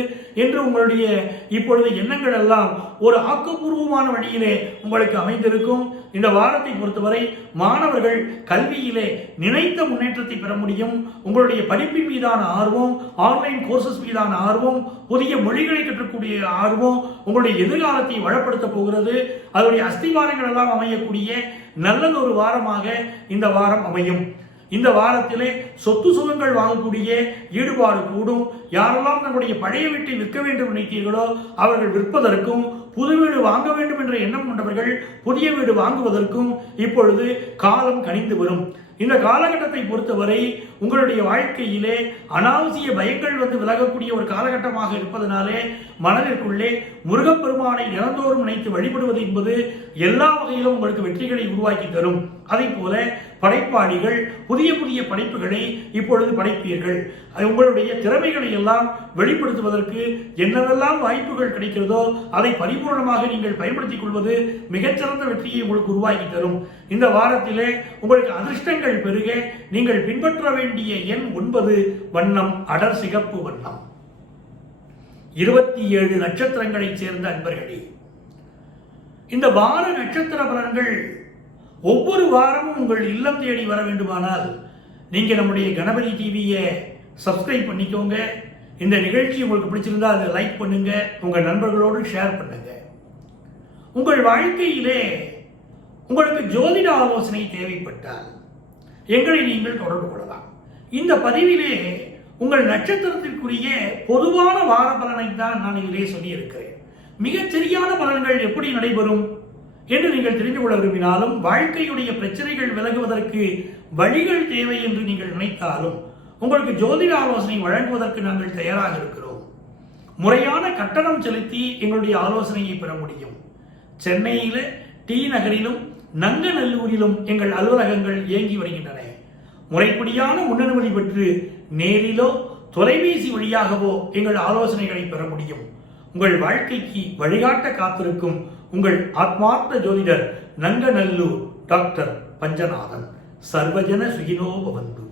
என்று உங்களுடைய இப்பொழுது எண்ணங்கள் எல்லாம் ஒரு ஆக்கப்பூர்வமான வழியிலே உங்களுக்கு அமைந்திருக்கும். இந்த வாரத்தை பொறுத்தவரை மாணவர்கள் கல்வியிலே நினைத்த முன்னேற்றத்தை பெற முடியும். உங்களுடைய படிப்பின் மீதான ஆர்வம், ஆன்லைன் கோர்சஸ் மீதான ஆர்வம், புதிய மொழிகளை கற்றக்கூடிய ஆர்வம் உங்களுடைய எதிர்காலத்தை வளப்படுத்த போகிறது. அதனுடைய அஸ்திவாரங்கள் எல்லாம் அமையக்கூடிய நல்லதொரு வாரமாக இந்த வாரம் அமையும். இந்த வாரத்திலே சொத்து சுகங்கள் வாங்கக்கூடிய ஈடுபாடு கூடும். யாரெல்லாம் தங்களுடைய பழைய வீட்டை விற்க வேண்டும் நினைத்தீர்களோ அவர்கள் விற்பதற்கும், புது வீடு வாங்க வேண்டும் என்ற எண்ணம் கொண்டவர்கள் புதிய வீடு வாங்குவதற்கும் இப்பொழுது காலம் கனிந்து வரும். இந்த காலகட்டத்தை பொறுத்தவரை உங்களுடைய வாழ்க்கையிலே அனாவசிய பயங்கள் வந்து விலகக்கூடிய ஒரு காலகட்டமாக இருப்பதனாலே மனதிற்குள்ளே முருகப்பெருமானை தினந்தோறும் நினைத்து வழிபடுவது என்பது எல்லா வகையிலும் உங்களுக்கு வெற்றிகளை உருவாக்கி தரும். அதே போல படைப்பாளிகள் புதிய புதிய படைப்புகளை இப்பொழுது படைப்பீர்கள். உங்களுடைய திறமைகளை எல்லாம் வெளிப்படுத்துவதற்கு என்னவெல்லாம் வாய்ப்புகள் கிடைக்கிறதோ அதை பரிபூர்ணமாக நீங்கள் பயன்படுத்திக் கொள்வது மிகச்சிறந்த வெற்றியை உங்களுக்கு உருவாக்கி தரும். இந்த வாரத்திலே உங்களுக்கு அதிர்ஷ்டங்கள் பெருக நீங்கள் பின்பற்ற வேண்டிய எண் 9, வண்ணம் அடர் சிகப்பு வண்ணம். 27 நட்சத்திரங்களைச் சேர்ந்த அன்பர்களே, இந்த வார நட்சத்திர பலன்கள் ஒவ்வொரு வாரமும் உங்கள் இல்லம் தேடி வர வேண்டுமானால் நீங்க நம்முடைய கணபதி டிவியை சப்ஸ்கிரைப் பண்ணிக்கோங்க. இந்த நிகழ்ச்சி உங்களுக்கு பிடிச்சிருந்தா அதை லைக் பண்ணுங்க, உங்க நண்பர்களோடு ஷேர் பண்ணுங்க. உங்கள் வாழ்க்கையிலே உங்களுக்கு ஜோதிட ஆலோசனை தேவைப்பட்டால் எங்களை நீங்கள் தொடர்பு கொள்ளலாம். இந்த பதிவிலே உங்கள் நட்சத்திரத்திற்குரிய பொதுவான வார பலனை தான் நான் இதிலே சொல்லியிருக்கிறேன். மிகச் சரியான பலன்கள் எப்படி நடைபெறும் என்று நீங்கள் தெரிந்து கொள்ள விரும்பினாலும், வாழ்க்கையுடைய பிரச்சனைகள் விலகுவதற்கு வழிகள் தேவை என்று நீங்கள் நினைத்தாலும் உங்களுக்கு ஜோதிட ஆலோசனை வழங்குவதற்கு நாங்கள் தயாராக இருக்கிறோம். முறையான கட்டணம் செலுத்தி எங்களுடைய ஆலோசனையை பெற முடியும். சென்னையில டி நகரிலும் நங்கநல்லூரிலும் எங்கள் அலுவலகங்கள் இயங்கி வருகின்றன. முறைப்படியான முன்னனுமதி பெற்று நேரிலோ தொலைபேசி வழியாகவோ எங்கள் ஆலோசனைகளை பெற முடியும். உங்கள் வாழ்க்கைக்கு வழிகாட்ட காத்திருக்கும் உங்கள் ஆத்மார்த்த ஜோதிடர் நங்கநல்லூர் டாக்டர் பஞ்சநாதன். சர்வஜன சுகினோ பவந்து.